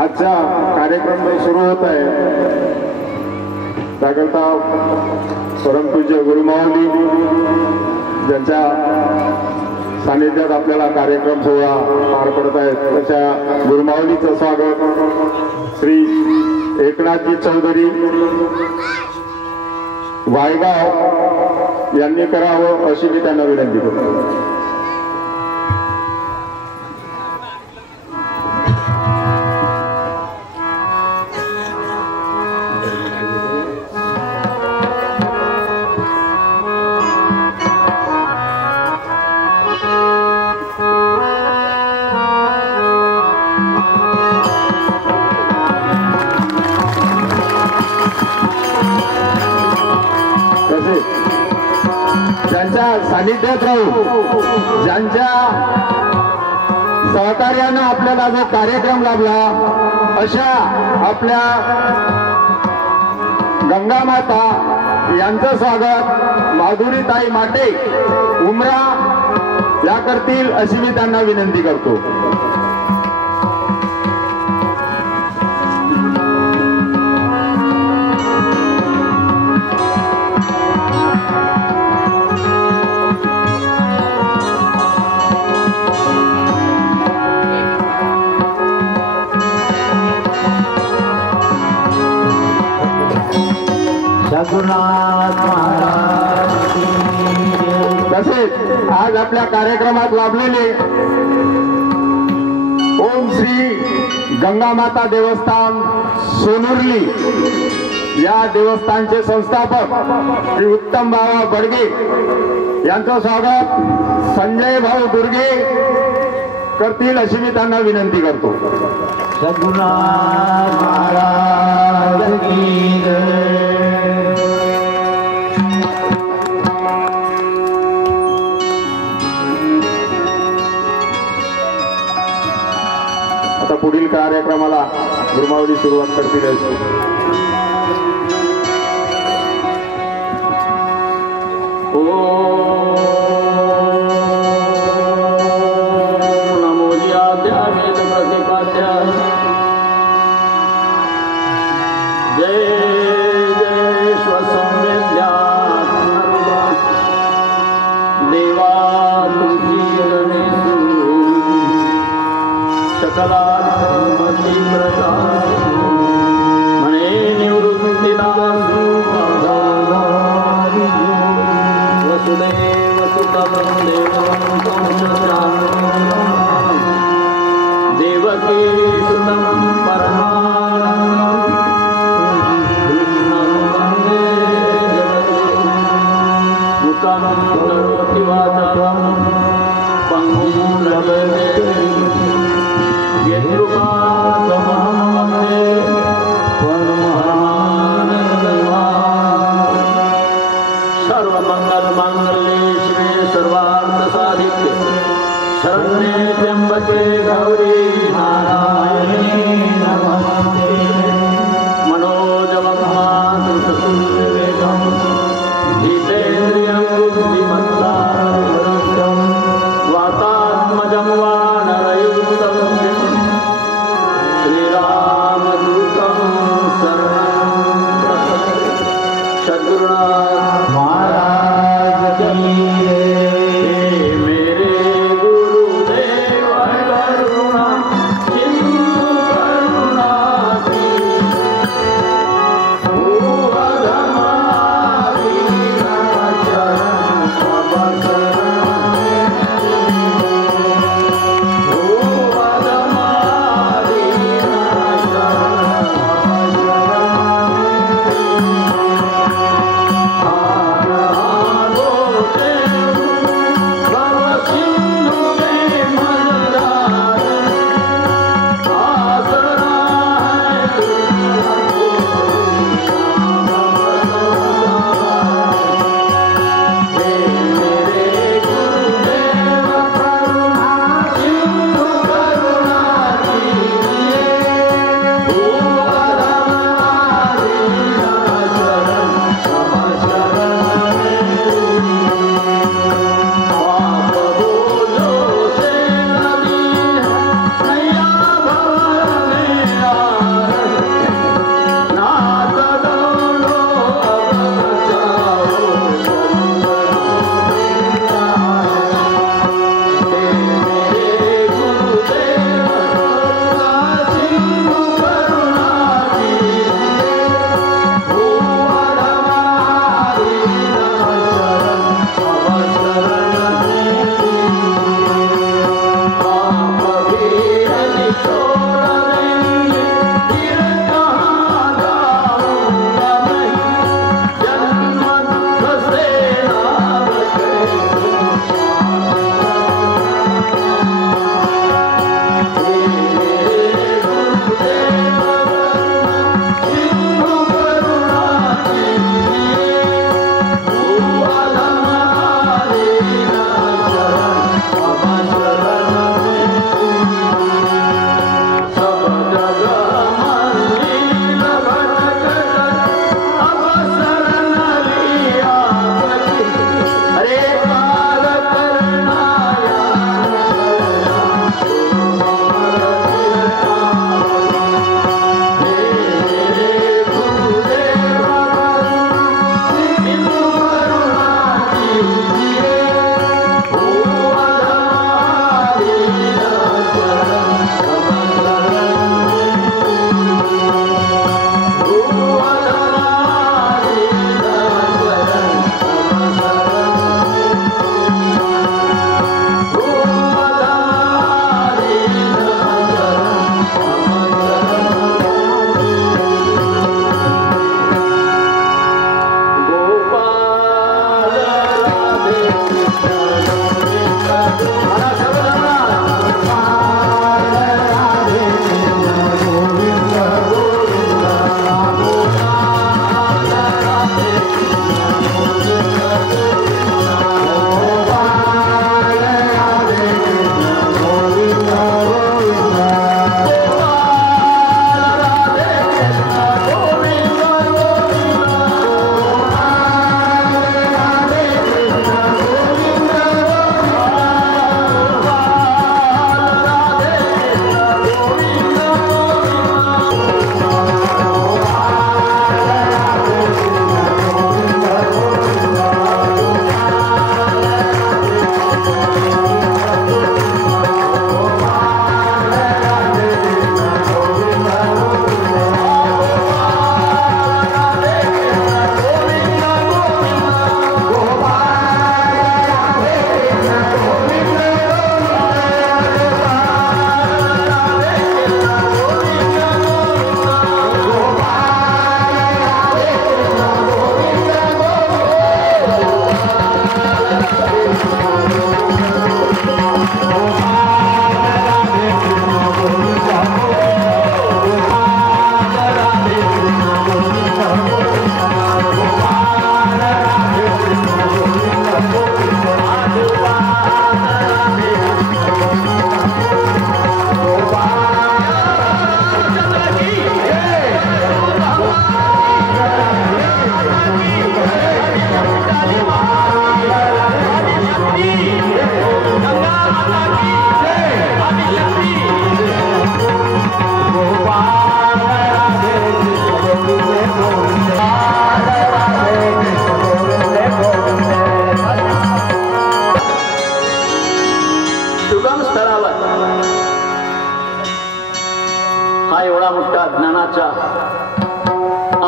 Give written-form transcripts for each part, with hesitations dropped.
आजचा कार्यक्रम सुरू होत आहे त्याकरता परमपूज्य गुरुमाऊली ज्यांच्या सानिध्यात आपल्याला कार्यक्रम सोहळा पार पडत आहेत तशा गुरुमाऊलीचं स्वागत श्री एकनाथजी चौधरी वायगाव यांनी करावं अशी मी त्यांना विनंती करतो. ज्यांच्या सानिध्यात राहून ज्यांच्या सहकार्यानं आपल्याला जो कार्यक्रम लाभला अशा आपल्या गंगामाता यांचं स्वागत माधुरीताई माटे उमरा या करतील अशी मी त्यांना विनंती करतो. तसेच आज आपल्या कार्यक्रमात लाभलेले ओम श्री गंगामाता देवस्थान सोनुर्ली या देवस्थानचे संस्थापक श्री उत्तम बाबा बडगे यांचं स्वागत संजय भाऊ दुर्गे करतील अशी मी त्यांना विनंती करतो. सद्गुरुनाथ महाराज की जय. आता पुढील कार्यक्रमाला गुरुमाऊली सुरुवात करतील.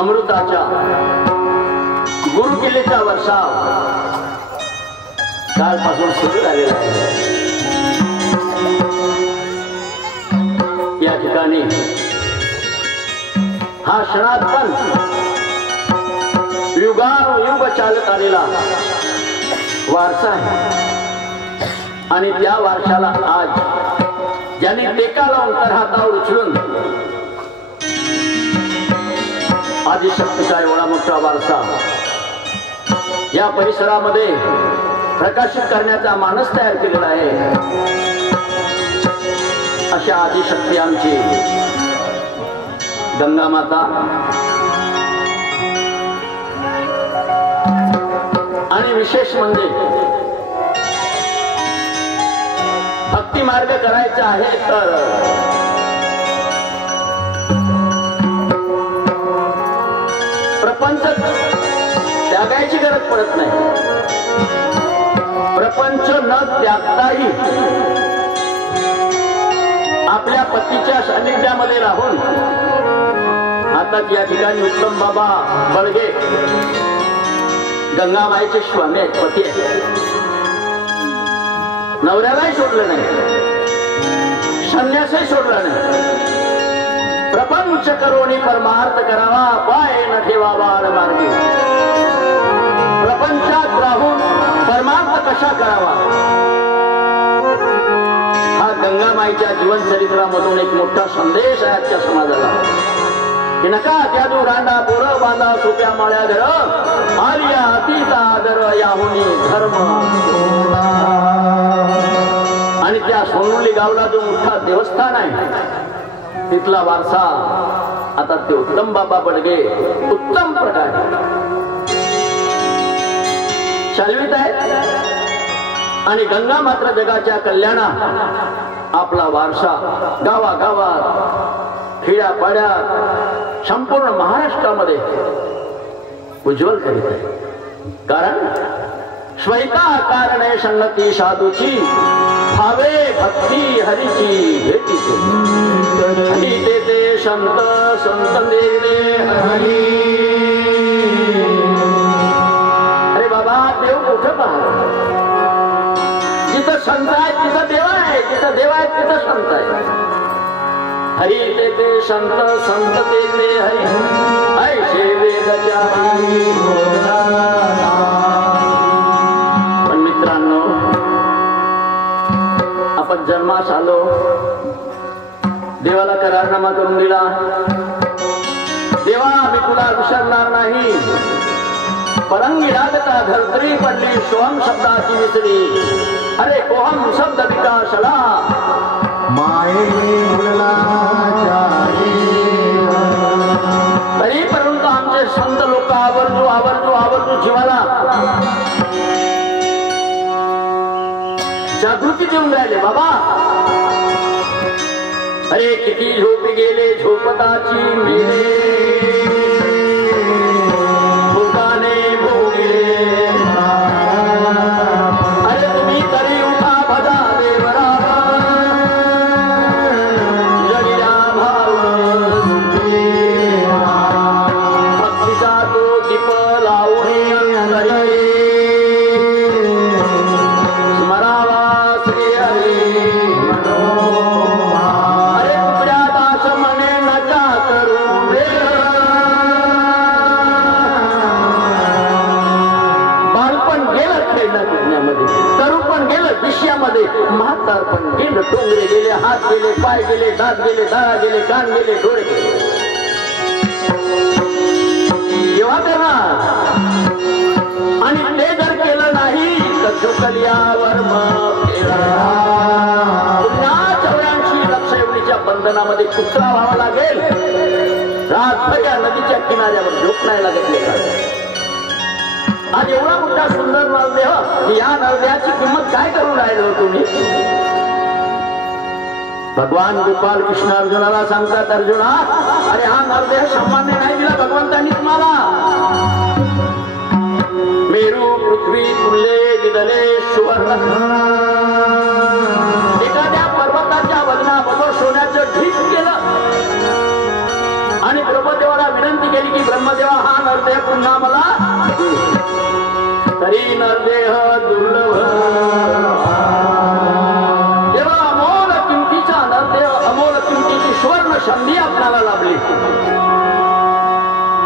अमृताच्या गुरुकिल्लीचा वर्षाव कालपासून सुरू झालेला आहे। या ठिकाणी हा सनातन युगानुयुग चालत आलेला वारसा आहे आणि त्या वारशाला आज ज्यांनी टेका लावून तर हातावर उचलून आदिशक्तीचा एवढा मोठा वारसा या परिसरामध्ये प्रकाशित करण्याचा मानस तयार केलेला आहे। अशा आदिशक्ती आमची गंगा माता आणि विशेष म्हणजे भक्ती मार्ग करायचा आहे तर प्रपंच त्यागायची गरज पडत नाही। प्रपंच न त्यागताही आपल्या पतीच्या सानिध्यामध्ये राहून आता या ठिकाणी उत्तम बाबा बळगे गंगामाईचे स्वामी आहेत, पती आहेत। नवऱ्यालाही सोडलं नाही, संन्यासही सोडला नाही। प्रपंच करोनी परमार्थ करावा, पाय न ठेवावा मार्गी। प्रपंचात राहून परमार्थ कशा करावा हा गंगामाईच्या जीवन चरित्रामधून एक मोठा संदेश आहे आजच्या समाजाला की नका त्यादू रांडा पोरं बांधा सोप्या माळ्या घर आलिया अतीता आदर याहुनी धर्म। आणि त्या सोनवली गावला जो मोठा देवस्थान आहे तिथला वारसा आता ते उत्तम बाबा बडगे उत्तम प्रकारे चालवित आहेत आणि गंगा मात्र जगाच्या कल्याणा आपला वारसा गावागावात खेड्यापाड्यात संपूर्ण महाराष्ट्रामध्ये उज्ज्वल करीत आहे। कारण श्वेता कारणे संगती साधूची भावे भक्ती हरीची भेटीचे हरी देते संत संत देते हरी। अरे बाबा देव कुठं पाहतो? जिथं संत आहे तिथं देव आहे, जिथं देव आहे तिथं संत आहे। हरी देते संत संत देते हरी ऐशे वेदच्या पण मित्रांनो आपण जन्मास आलो, देवाला करारनामा करून दिला, देवा मी तुला विसरणार नाही। परंगी लागता धरतरी पडली सोहम शब्दाची विसरी, अरे कोहम शब्द विकासला तरी परंतु आमचे संत लोक आवर्जू आवर्जू आवर्जू जीवाला जागृती देऊन राहिले। बाबा अरे किती झोप गेले झोपताची मेले भोगाने भोगले, अरे तुम्ही तरी उठा भजा देवरा जगिया भाव भक्तीचा तो दीप लावून स्मरावा श्री हरी। अरे तुझ्या दास म्हणे नका करू बालपण गेलं खेळण्या कुदण्यामध्ये, तरुपण गेलं विषयामध्ये, म्हातारपण गेलं, डोंगरे गेले, हात गेले, पाय गेले, दात गेले, दाळा गेले, कान गेले, डोळे गेले। केव्हा करणार? आणि ते जर केलं नाही तर चुकल्यावर मग पुन्हा 84 लक्ष एवढीच्या बंधनामध्ये कुत्रा व्हावा लागेल। रातभर या नदीच्या किनाऱ्यावर झोपण्याला लागेल। आज एवढा मोठा सुंदर नरदेह, या नरदेहाची किंमत काय करून राहिलो तुम्ही? भगवान गोपाल कृष्ण अर्जुनाला सांगतात, अर्जुना अरे हा नरदेह सामान्य नाही दिला भगवंतांनी तुम्हाला। मेरू पृथ्वी तुल्ले दिदले सुवर्ण, एखाद्या पर्वताच्या वजनाबरोबर सोन्याचं ढीग केलं आणि ब्रह्मदेवाला विनंती केली की ब्रह्मदेवा हा नरदेह पुन्हा मला तरी नरदेह दुर्लभ तेव्हा अमोल किमतीचा नरदेह अमोल किमतीची सुवर्ण संधी आपल्याला लाभली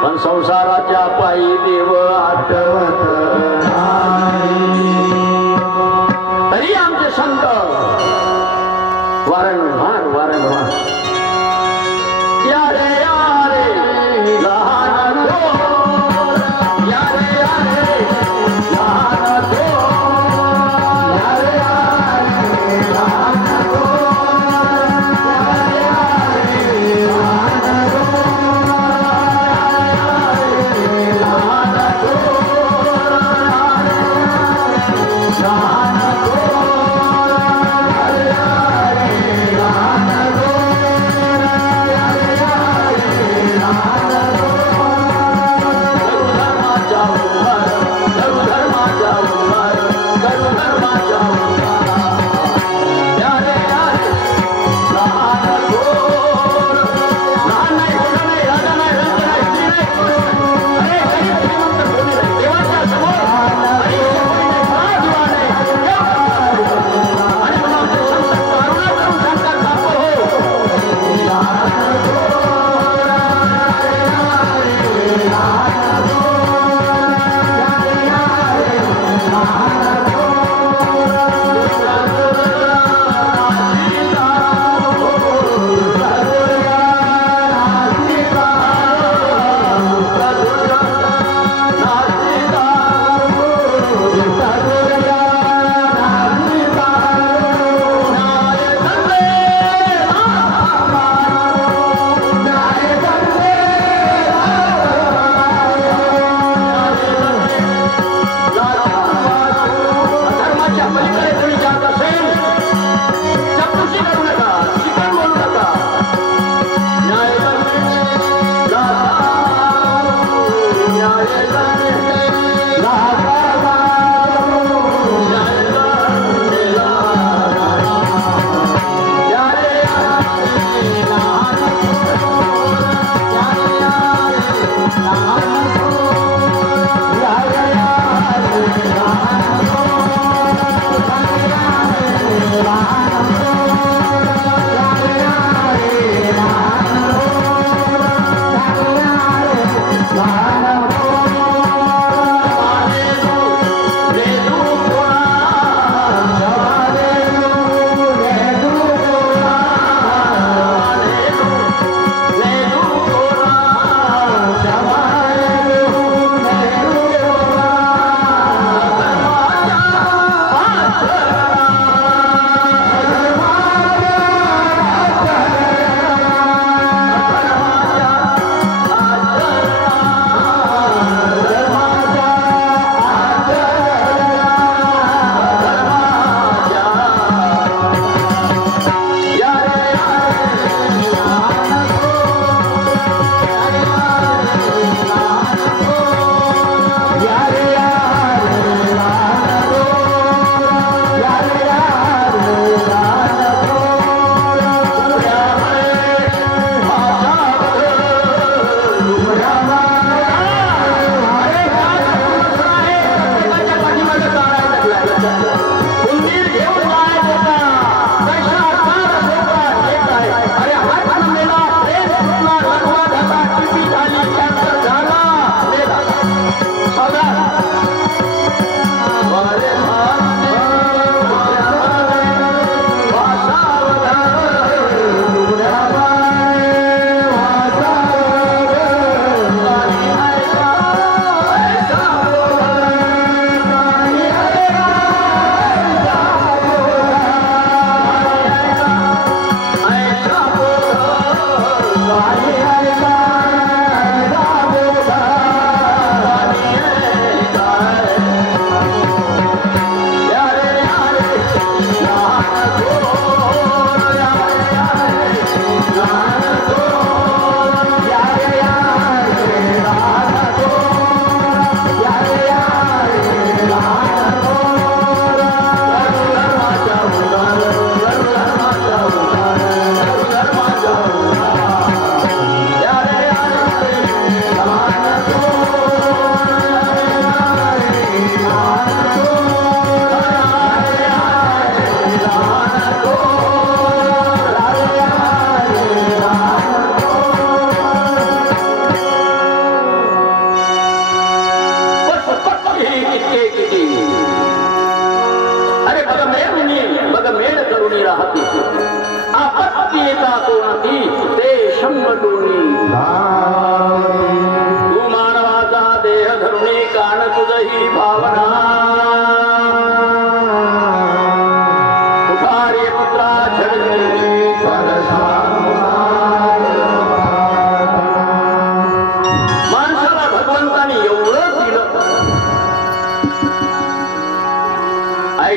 पण संसाराच्या पायी देव आठवत तरी आमचे संत वारंवार वारंवार यारे यारे लहान थोर यारे यारे लहान थोर यारे यारे लहान थोर यारे यारे लहान थोर लहान थोर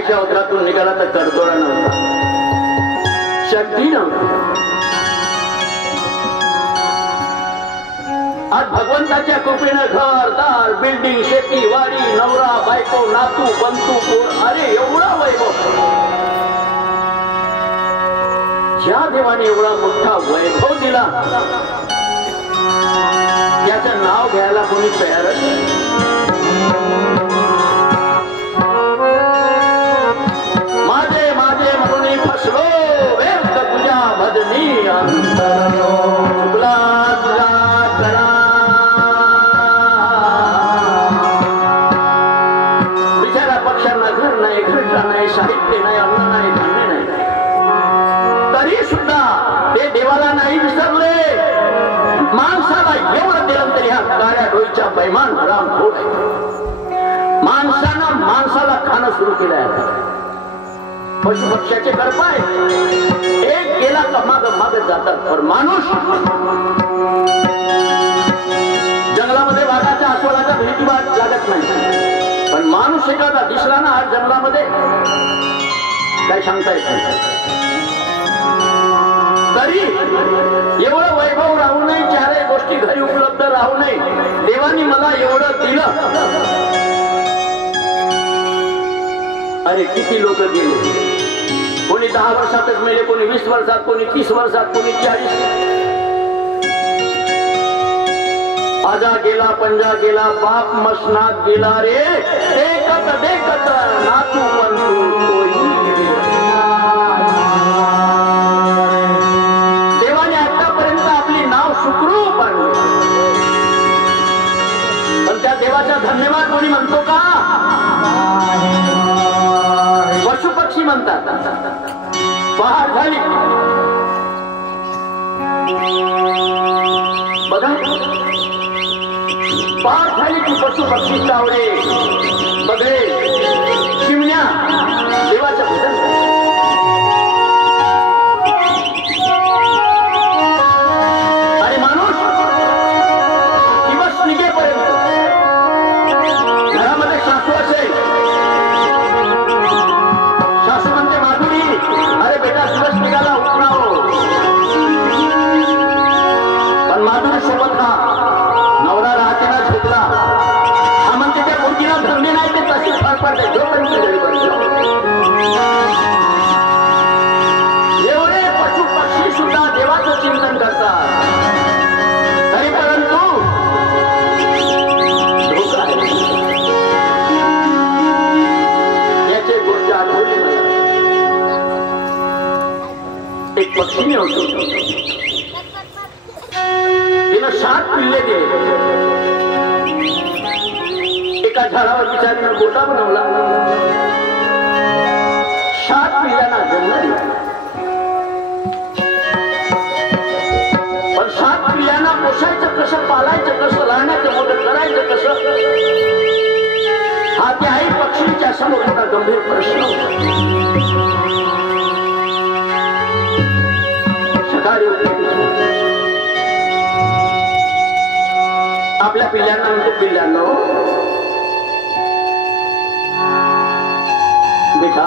आईच्या उदरातून निघाला तर करदोरा नव्हता, शक्ती नव्हती. आज भगवंताच्या कृपेनं घर दार बिल्डिंग शेती वाडी नवरा बायको नातू बंधू पोर, अरे एवढा वैभव. ज्या देवाने एवढा मोठा वैभव दिला त्याचं नाव घ्यायला कोणी तयारच नाही. माझे माझे म्हणून फसलो व्यर्थ तुझ्या भजनी अंतर चुकला तुझा करा. बिचारा पक्षांना घर नाही, घरटा नाही, साहित्य नाही, अन्न नाही, धान्य नाही, तरी सुद्धा ते देवाला नाही विसरले. माणसाला एवढं दिलं तरी ह्या काळ्या डोईच्या बैमान राम खोड आहे. माणसानं माणसाला खाणं सुरू केलं आहे. पशुपक्ष्याचे करपाय एक गेला का माग माग जातात, पण माणूस जंगलामध्ये वाघाच्या अस्वलाचा भीतीवाद लागत नाही, पण माणूस एखादा दिसला ना आज जंगलामध्ये काय सांगता येत नाही. तरी एवढं वैभव राहू नये, चारही गोष्टी घरी उपलब्ध राहू नये, देवानी मला एवढं दिलं. अरे किती लोक गेले, कोणी 10 वर्षातच मेले, कोणी 20 वर्षात, कोणी 30 वर्षात, कोणी 40. आजा गेला पंजा गेला बाप मसनात गेला रे, देखत देखत नातू बंधू देवाने आतापर्यंत आपली नाव सुखरूप आणली, पण त्या देवाचा धन्यवाद कोणी म्हणतो का? पशुपक्षी म्हणतात. पहाट झाली बघा, पहाट झाली की पशुपक्षी चावडे बगळे चिमण्या देवाच्या भजन. आणि माणूस दिवस निघेपर्यंत घरामध्ये सासू असेल, सासू म्हणते माधुरी अरे बेटा दिवस निघाला उठणावं, पण माधुरी सोबत ना नवरा राहते ना झोपला, हा म्हणते त्या मुलगीला धरली नाही ते तशीच फार पडते झोपर्यंत घरी बसलो. एवढे पशु पक्षी सुद्धा देवाचं चिंतन करतात, तरी परंतु धोका आहे. याची गोष्ट आठवली मला. एक पक्षीने होतो, तिनं 7 पिल्ले दिले. एका झाडावर बिचारीनं गोटा बनवला, 7 पिल्ल्यांना जन्म दिला. पण 7 पिल्ल्यांना पोसायचं कसं, पालायचं कसं, लहानाचं मोठं करायचं कसं, हा त्या आई पक्षीच्या समोर मोठा गंभीर प्रश्न होता. सकाळी आपल्या पिल्ल्यांना म्हणतो, पिल्ल्यांनो बेटा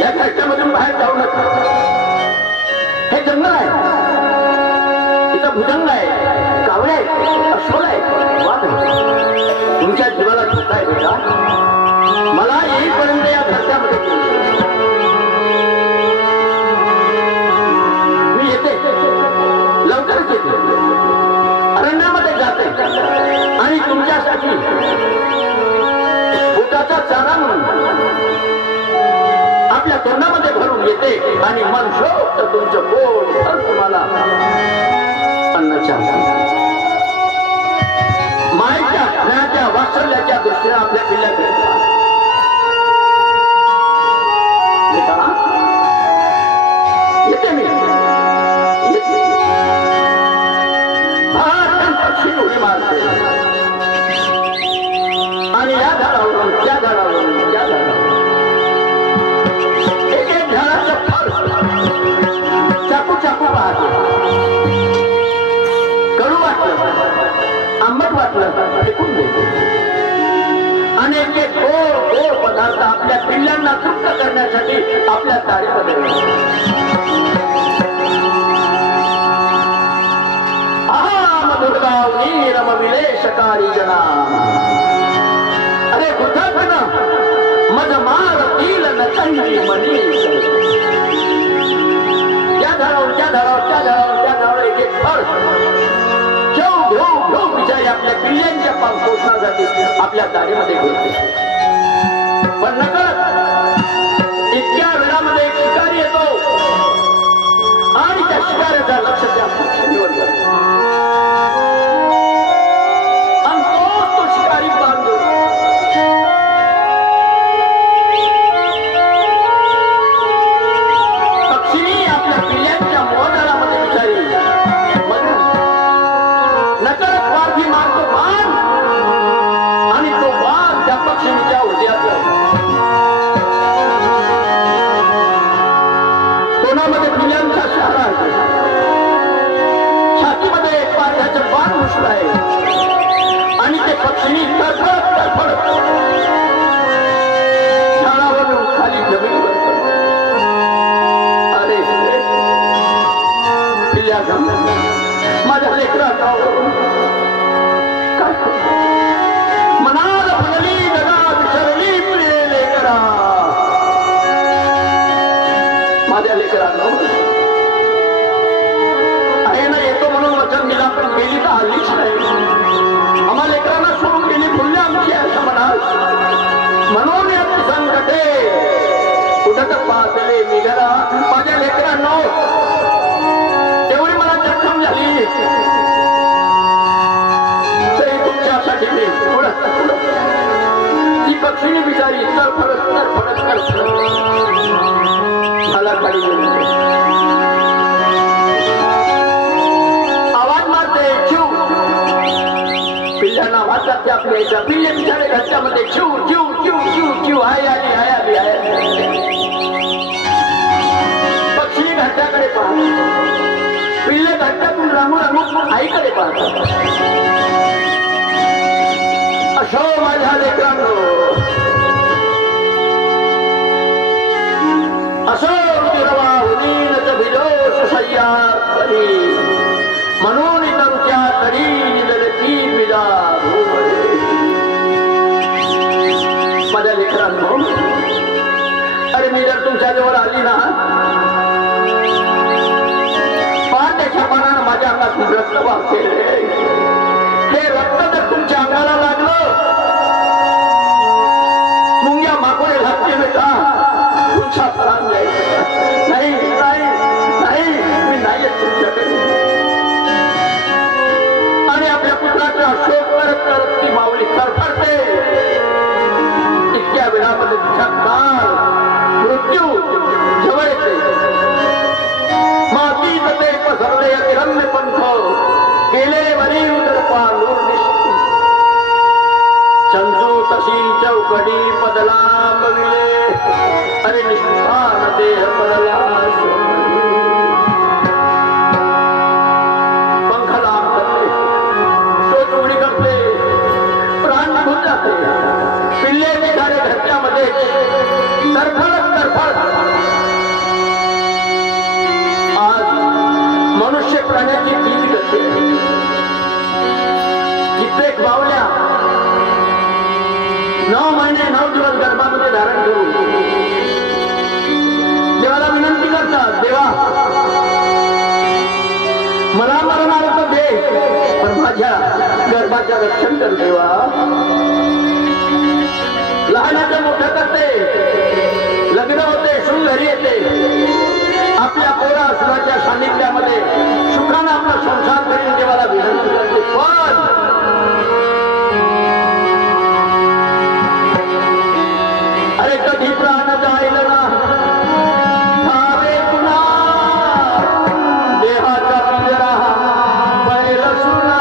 या घरट्यामधून बाहेर जाऊ नका. हे जंगल आहे, इथं भुजंग आहे, कावळे आहे, अस्वल आहे, वाघ आहे. तुमच्या जीवाला धोका आहे बेटा. मला येईपर्यंत या घरट्यामध्ये मी येते, लवकरच येते, अरण्यामध्ये जाते आणि तुमच्यासाठी पोटाचा चारा म्हणून आपल्या तोंडामध्ये भरून येते आणि मनसोक्त तुमचं पोट भर तुम्हाला अन्नाच्या मायेच्या स्नेहाच्या वात्सल्याच्या दृष्टीने आपल्या पिल्ल्याकडे येते. मी पक्षी उडी मारते आणि या झाडावरून त्या झाडावरून त्या झाडावरून एक एक झाडाचं फळ चाकू चाकू पाहते. कडू वाटलं, आंबट वाटलं, फेकून देते आणि एक एक गोड गोड गोड पदार्थ आपल्या पिल्लांना तृप्त करण्यासाठी आपल्या तारेमध्ये दुर्गावनी रमविलेशकारी जना. अरे कुठं मज मारतील नचंडी मनी. त्या झाडावर त्या झाडावर त्या झाडावर त्या झाडावर एक एक फळ घेऊ घेऊ घेऊ बिचारी आपल्या पिल्ल्यांच्या पोषणासाठी आपल्या दारीमध्ये घेते. पण नकळत इतक्या वेळामध्ये एक शिकारी येतो आणि त्या शिकाऱ्याचा लक्ष त्या पक्षीवर जातो. आणि ते पक्षी तरफडत तरफडत झाडावरून खाली जमिनीवर पडतो. अरे पिल्ल्या माझ्या लेकरा काय मनाला फुलली जगात सरली प्रिय लेकरा. माझ्या लेकरांनो आहे ना येतो म्हणून वचन दिला पण गेली तर आलीच नाही. आम्हा लेकरांना सोडून गेली फुल्ल्या आमची असं म्हणाल म्हणून या संकटे कुठं पाहतले मी जरा माझ्या लेकरांनो तेवढी मला जखम झाली तरी तुमच्यासाठी मी ती पक्षीने बिचारी तरफडत तरफडत तरफडत मला खाली पिल्ल्यांना वाचतात ते आपल्या याच्या पिल्ले बिचारे घरच्यामध्ये चिव चिव चिव चिव चिव आय आली आय आली आय पक्षी घरच्याकडे पाहतात. पिल्ले घरच्यातून रांगू रांगू आईकडे पाहतात. असो माझ्या लेकरांनो असो रुचिरवा हुनीन भिजो सह्या म्हणून इतरुच्या तरी निदलती पिला. माझ्या लेकरांनो अरे मी जर तुमच्या जवळ आली ना पाण्याच्या पानानं माझ्या अंगात रक्त वाहते. हे रक्त जर तुमच्या अंगाला लागलं मुंग्या माकोळे घातले का तुमचा प्राण जायचं नाही नाही नाही मी नाही येत तुमच्याकडे. आणि आपल्या पुत्राचा शोक करत करत ती माऊली तरफडते. इतक्या वेळामध्ये तिचा काळ मृत्यू जवळ येते. मातीत ते पसरले अतिरम्य पंख गेले वरी उदरपा नूर दिसते. चंदू तशी चौकडी पदला बविले अरे निष्ठान देह पडला. पिल्ले निघाले घरच्यामध्ये तरफडत तरफडत. आज मनुष्य प्राण्याची तीच गती. कित्येक बावल्या 9 महिने 9 दिवस गर्भामध्ये धारण करून देवाला विनंती करतात देवा मला मरणार दे पण माझ्या गर्भाचं रक्षण कर देवा. लहानाचं मोठं करते लग्न होते सुन घरी येते आपल्या पोरा सुराच्या सानिध्यामध्ये सुखानं आपला संसार करून देवाला विनंती करते. पण अरे कधी प्राण जाईल ना भावे पुन्हा देहाचा पिंजरा बैल सुना.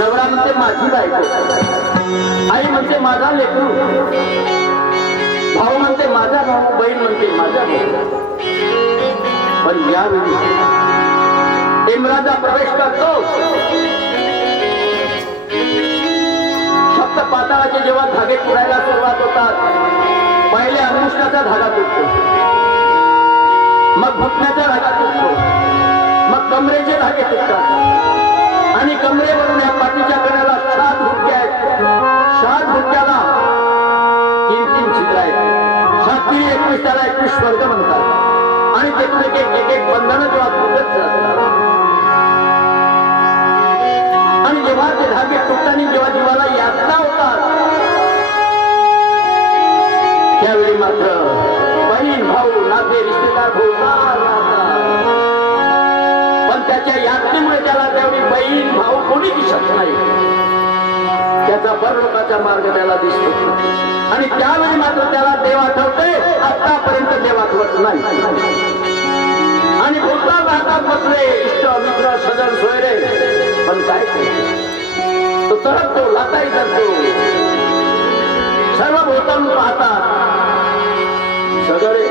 नवरा म्हणते माझी बायको, आई म्हणते माझा लेकरू, भाऊ म्हणते माझा भाऊ, बहीण म्हणते माझा भाऊ. पण यावेळी इम्राजा प्रवेश करतो. सप्त पाताळाचे जेव्हा धागे तुडायला सुरुवात होतात, पहिले अनुष्ठाचा धागा तुटतो, मग घुटण्याचा धागा तुटतो, मग कमरेचे धागे तुटतात आणि कमरेवरून या पाठीच्या कण्याला 7 घुटके आहेत. 7 घुटक्याला 3-3 छिद्र आहेत. 7-3-21 त्याला 21 स्वर्ग म्हणतात आणि त्यातून एक बंधन जेव्हा तुटत जातात आणि जेव्हा ते धागे तुटताना जेव्हा जीवाला यातना होतात, त्यावेळी मात्र बहीण भाऊ नाते रिश्तेदार पण त्याच्या यातनेमुळे त्याला त्यावेळी बहीण भाऊ कोणी दिसत नाही. त्याचा परलोकाचा मार्ग त्याला दिसतो आणि त्यावेळी मात्र त्याला देव आठवते. आतापर्यंत देव आठवत नाही आणि भूतान राहतात बसले इष्ट मित्र सजन सोयरे, पण काय तो तरफतो लाताही धरतो. सर्व भूतान पाहतात सगळे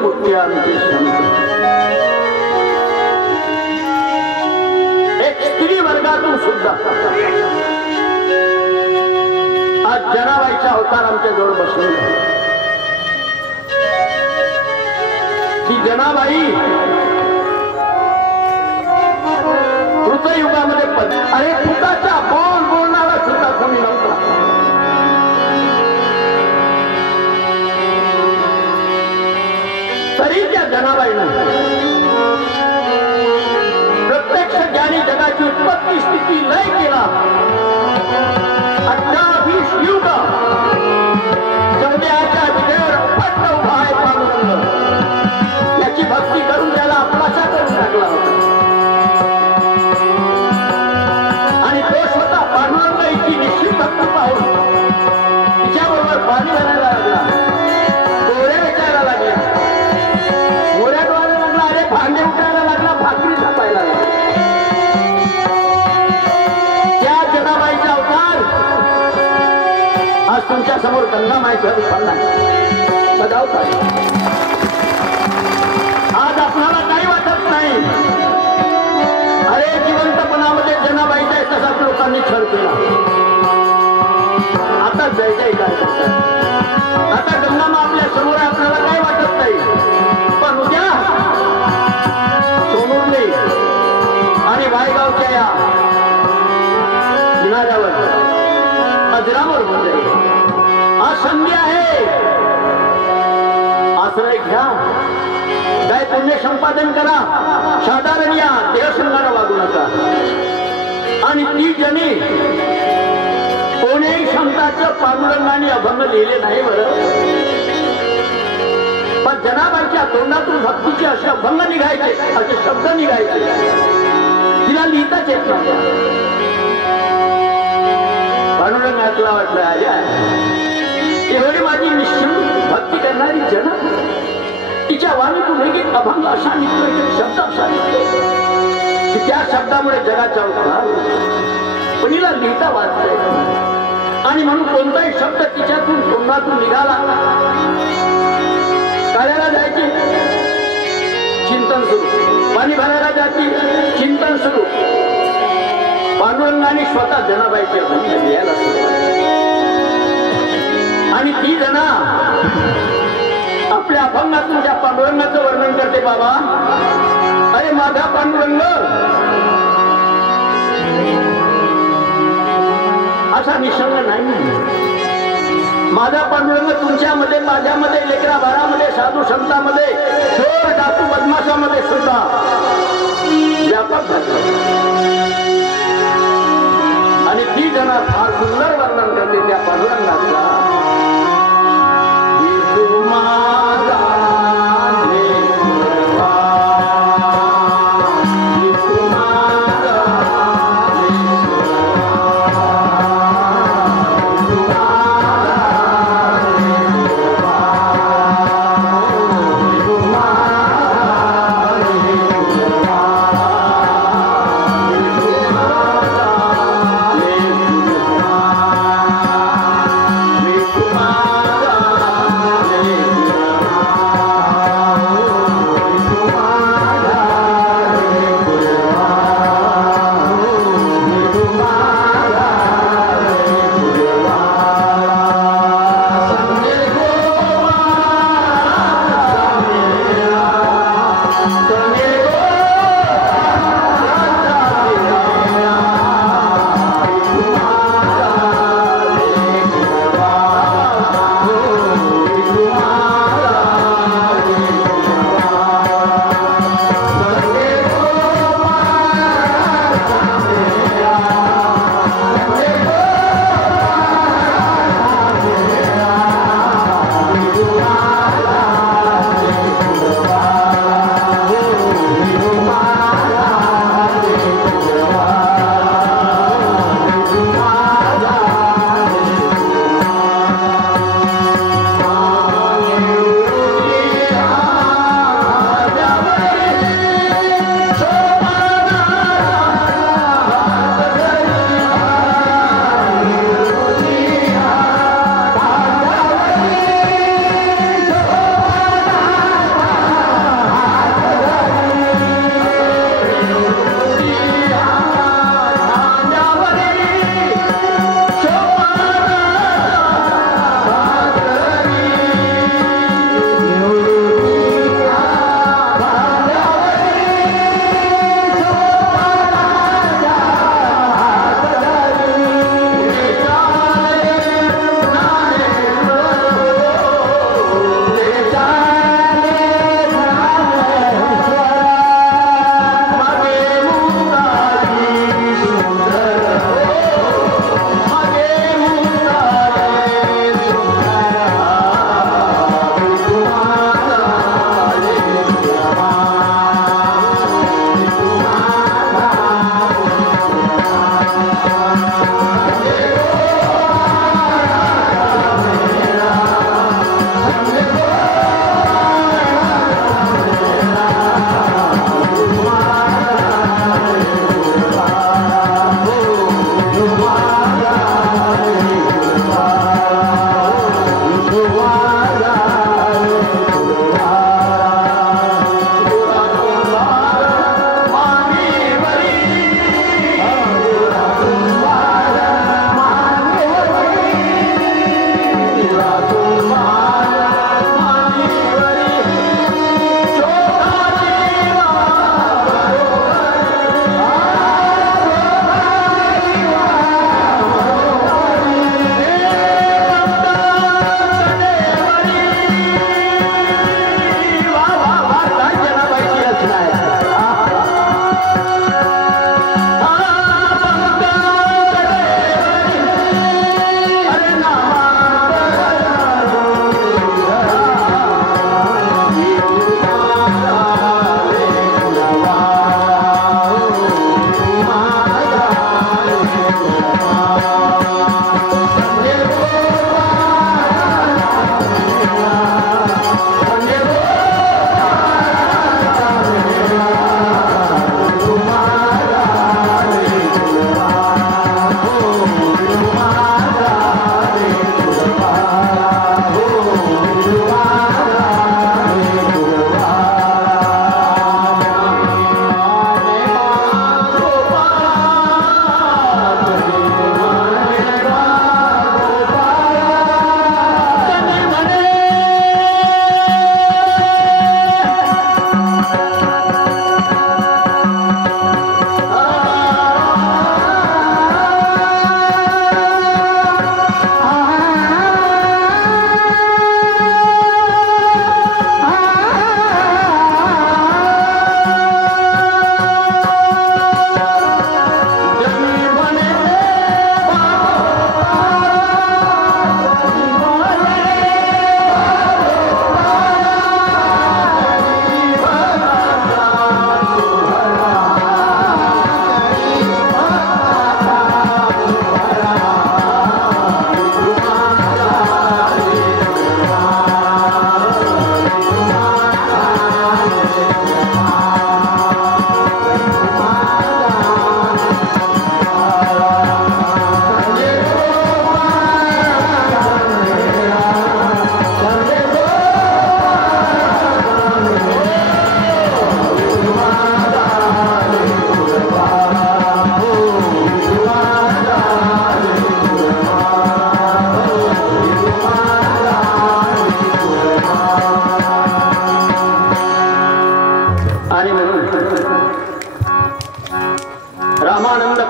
मोठे आमचे संत. एक स्त्री वर्गातून सुद्धा आज जनाबाईचा अवतार आमच्या जवळ बसलेला. ती जनाबाई कृतयुगामध्ये अरे पुताच्या बोलणारा सुद्धा कमी नव्हता. तरी त्या जनाबाईनं प्रत्यक्ष ज्ञानी जगाची उत्पत्ती स्थिती लय केला. 28 युग जगण्याच्या विजयावर पट्ट उभा आहे पांडुरंग. याची भक्ती करून त्याला आपलासा करून टाकला होता. आणि तो स्वतः पांडुरंग इतकी निश्चित भक्ती पाहून तिच्याबरोबर पाणी भरायला लागला. डोळे विचारायला लागल्या, मोऱ्या डोळ्याला लागला, अरे भांडे उठायला लागला, भाकरी छापायला लागला. त्या जनाबाईचा अवतार आज तुमच्या समोर गंगामाईच्या रूपाला बजावत आहे. आज आपल्याला काही वाटत नाही. अरे जिवंतपणामध्ये जनाबाईचा तसाच लोकांनी छळ केला. आता जय जय काय करतात. आता गंगामा आपल्या समोर आपल्याला काही वाटत नाही. पण उद्या सोनुर्ली आणि वायगावच्या या किनाऱ्यावर अजरामर होऊन जाईल. आज संधी आहे, आश्रय घ्या, काय पुण्य संपादन करा, साधारण या देवसंगाला वागू नका. आणि ती जनी कोणीही संतांचं पांडुरंगाने अभंग लिहिले नाही बरं. पण जनाबाईच्या तोंडातून भक्तीचे असे अभंग निघायचे, असे शब्द निघायचे, तिला लिहिताच येत नव्हत्या. पांडुरंगातला वाटलं एवढी माझी निश्चित भक्ती करणारी जन, तिच्या वाणीतून एक अभंग असा निघतोय, एक शब्द असा निघतोय की त्या शब्दामुळे जगाचा उद्धार. पण हिला लिहिता वाचतंय. आणि म्हणून कोणताही शब्द तिच्यातून तोंडातून निघाला, काढायला जायची चिंतन सुरू, पाणी भरायला जायची चिंतन सुरू. पांडुरंगाने स्वतः जनाबाईचे अभंग लिहायला सुरुवात. आणि ती जना आपल्या अभंगातून त्या पांडुरंगाचं वर्णन करते. बाबा, अरे माझा पांडुरंग असा निसंग नाही. माझा पांडुरंग तुमच्यामध्ये, माझ्यामध्ये, लेकरा बाळामध्ये, साधू संतांमध्ये, चोर डाकू बदमाशामध्ये सुद्धा व्यापक झाला. आणि ती जना फार सुंदर वर्णन करते त्या पांडुरंगाचा.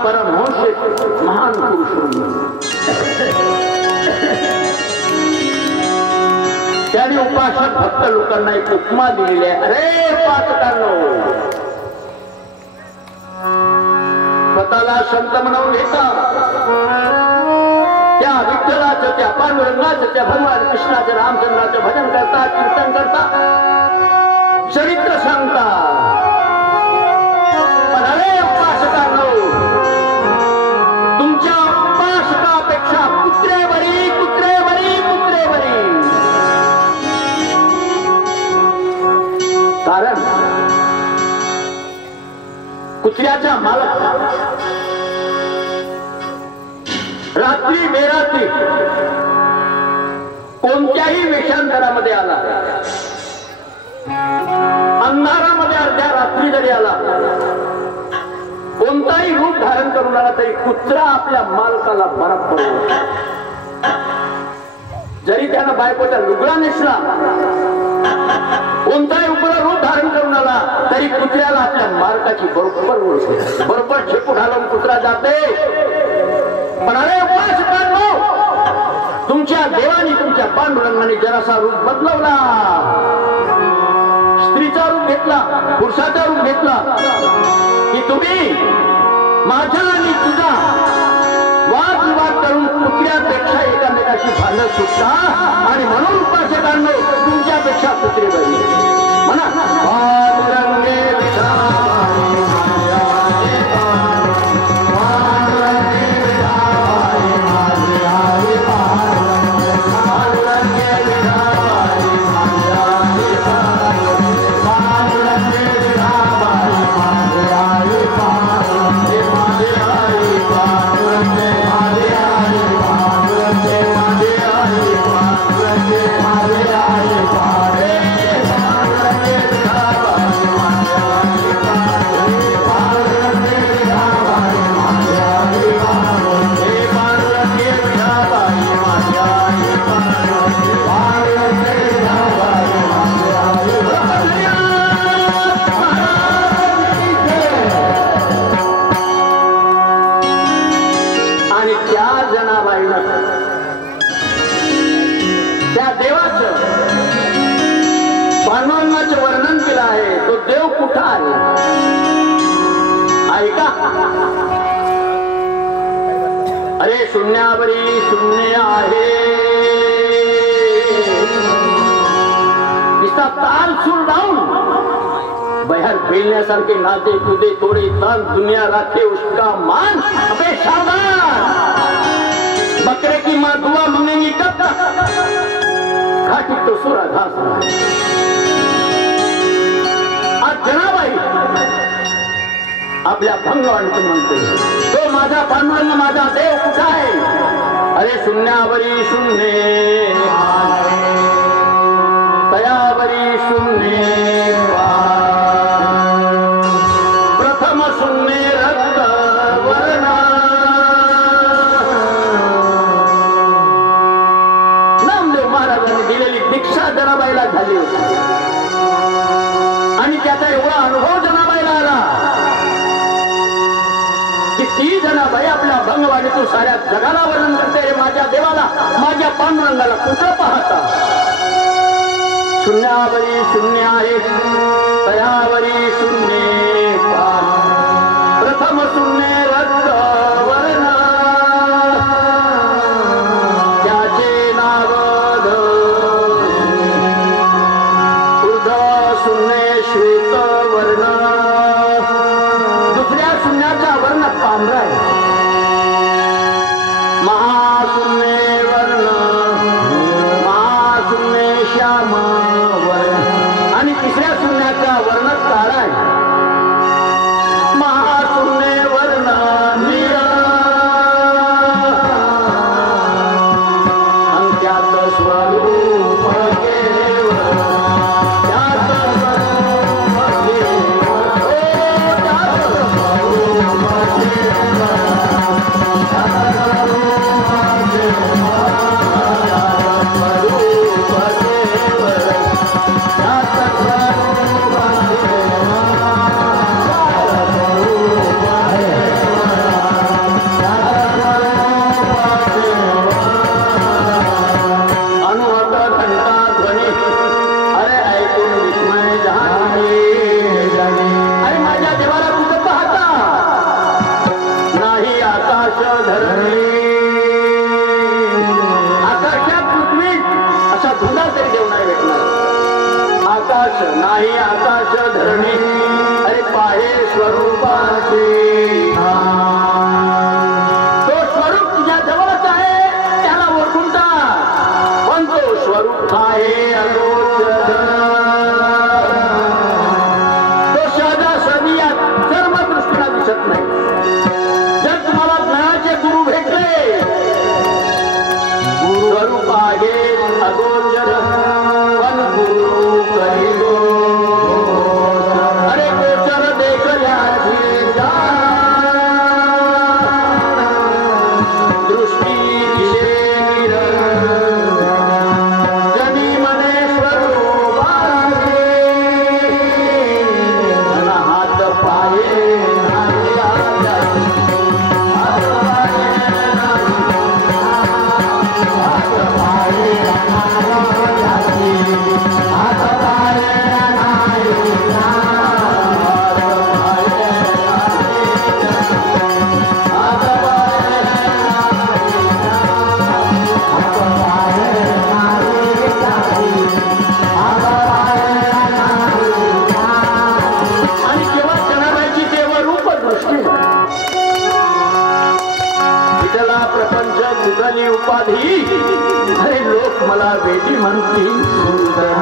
परमहंस महान पुरुष त्याने उपासक भक्त लोकांना एक उपमा दिलेली आहे. अरे पाचकांनो, स्वतःला संत म्हणून घेता त्या विठ्ठलाचं, त्या पांडुरंगाचं, त्या भगवान कृष्णाचं, रामचंद्राचं भजन करता, कीर्तन करता, चरित्र सांगता. पण अरे उपासकांनो, तुमच्या उपासकापेक्षा कुत्रे बरी, कुत्रे बरी, कुत्रे बरी. कारण कुत्र्याचा मालक रात्री बेरात्री कोणत्याही वेषांतरामध्ये आला, अंधारामध्ये अर्ध्या रात्री जरी आला, कोणताही रूप धारण करून आला तरी कुत्रा आपल्या मालकाला बरोबर. जरी त्यानं बायकोचा लुगडा नेसला, कोणताही रूप धारण करून आला तरी कुत्र्याला आपल्या मालकाची बरोबर ओळख, बरोबर झेपू घालून कुत्रा जाते. पण अरे उपासकांनो, तुमच्या देवानी, तुमच्या पांडुरंगाने जरासा रूप बदलवला, स्त्रीचा रूप घेतला, पुरुषाचा रूप घेतला, की तुम्ही माझा आणि तुझा वादविवाद करून कुत्र्यापेक्षा एकामेकाची भांडण सुटता. आणि म्हणून उपासकांनो, तुमच्यापेक्षा कुत्रे बरी म्हणा. पांडुरंगे वर्णन केलं आहे. तो देव कुठं आहे ऐका. अरे शून्यावरी शून्य आहे, इसका ताल सुर डाऊन बहर बेलण्यासारखे नाते तुझे तोड़े ताल, दुनिया राखे उसका मान. अबे सावधान, बकरे की माँ दुआ मांगेंगी कब तक, घाटी तो सुरा घास. जनाबाई आपल्या भंगवाणीतून म्हणते, तो माझा पांडुरंग, माझा देव कुठं आहे. अरे शून्यावरी शून्य, तयावरी शून्य, प्रथम शून्य रक्त वर्ण. नामदेव महाराजांनी दिलेली दीक्षा जनाबाईला झाली होती आणि त्याचा एवढा अनुभव जनाबाईला आला की ती जनाबाई आपल्या भंगवाणीतून साऱ्या जगाला वर्णन करते. रे माझ्या देवाला, माझ्या पांडुरंगाला कुठं पाहता. शून्यावरी शून्य आहे, तयावरी शून्य, प्रथम शून्य रक्त वर्ण, त्याचे नाव शून्य श्वेत वर्ण. दुसऱ्या शून्याचा वर्ण पांढरा आहे, महाशून्य वर्ण, महाशून्य श्याम वर्ण. आणि तिसऱ्या शून्य स्वरूपाचे तो स्वरूप तुझ्या जवळच आहे त्याला ओळखून टाक पण तो स्वरूप आहे अगोचर तो सहजासहजी या सर्व दृष्टीला दिसत नाही जर तुम्हाला ज्ञानाचे गुरु भेटले स्वरूप आहे अगोचर पण गुरु करिलो अरे गोचर देखल्याची दृष्टी दिशेर जनी मने स्वरूपाचे हात पाये आणि केव्हा जनाबाईची देवरूप दृष्टी विठला प्रपंच कुठली उपाधी अरे लोक मला वेदी म्हणतील सुंदर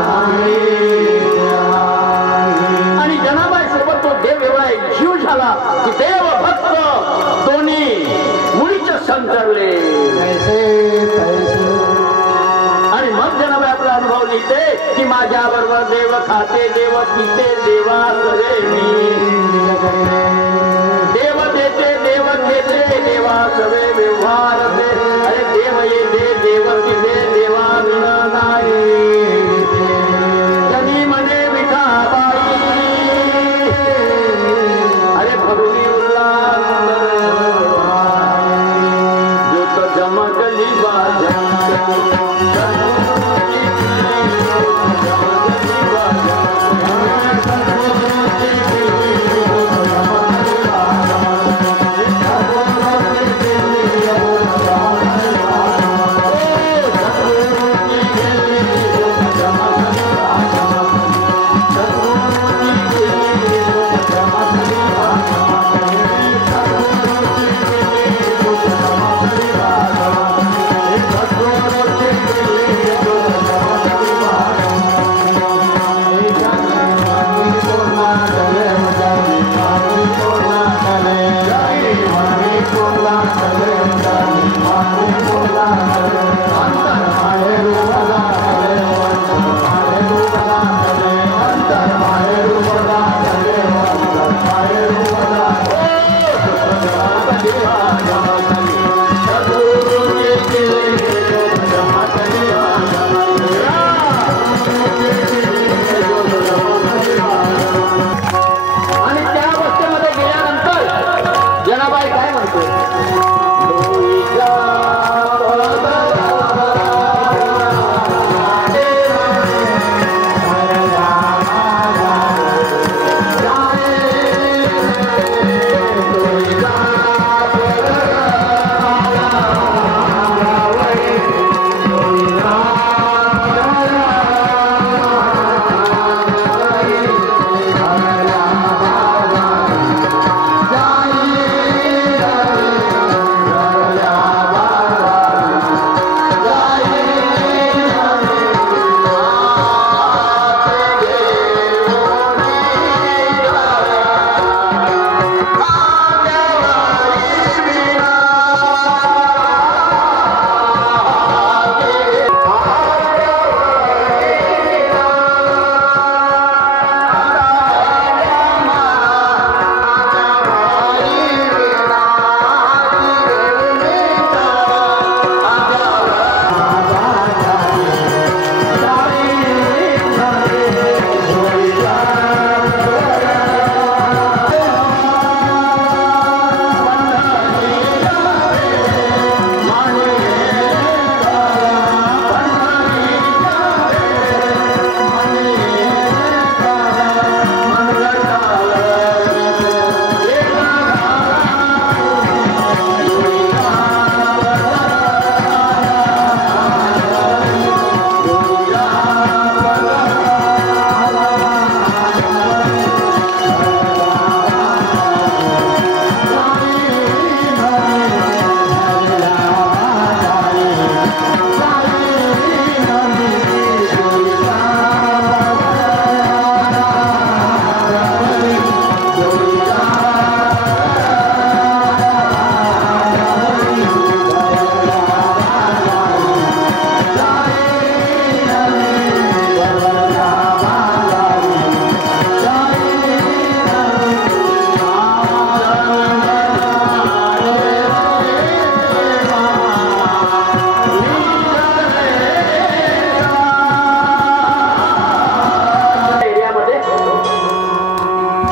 आणि जनाबाई सोबत तो देव एवढा एक जीव झाला की देव भक्त दोन्ही मुळीच संतरले आणि मग जनाबाई आपला अनुभव लिहिते की माझ्या बरोबर देव खाते देव पिते देवा सवे मी देव देते देव घेते देवा सवे व्यवहार दे अरे देव ये दे देव तिथे देवा विन नाही जनी मने विठाबाई अरे भगवी उल्लास ज्योत जमगली बाजा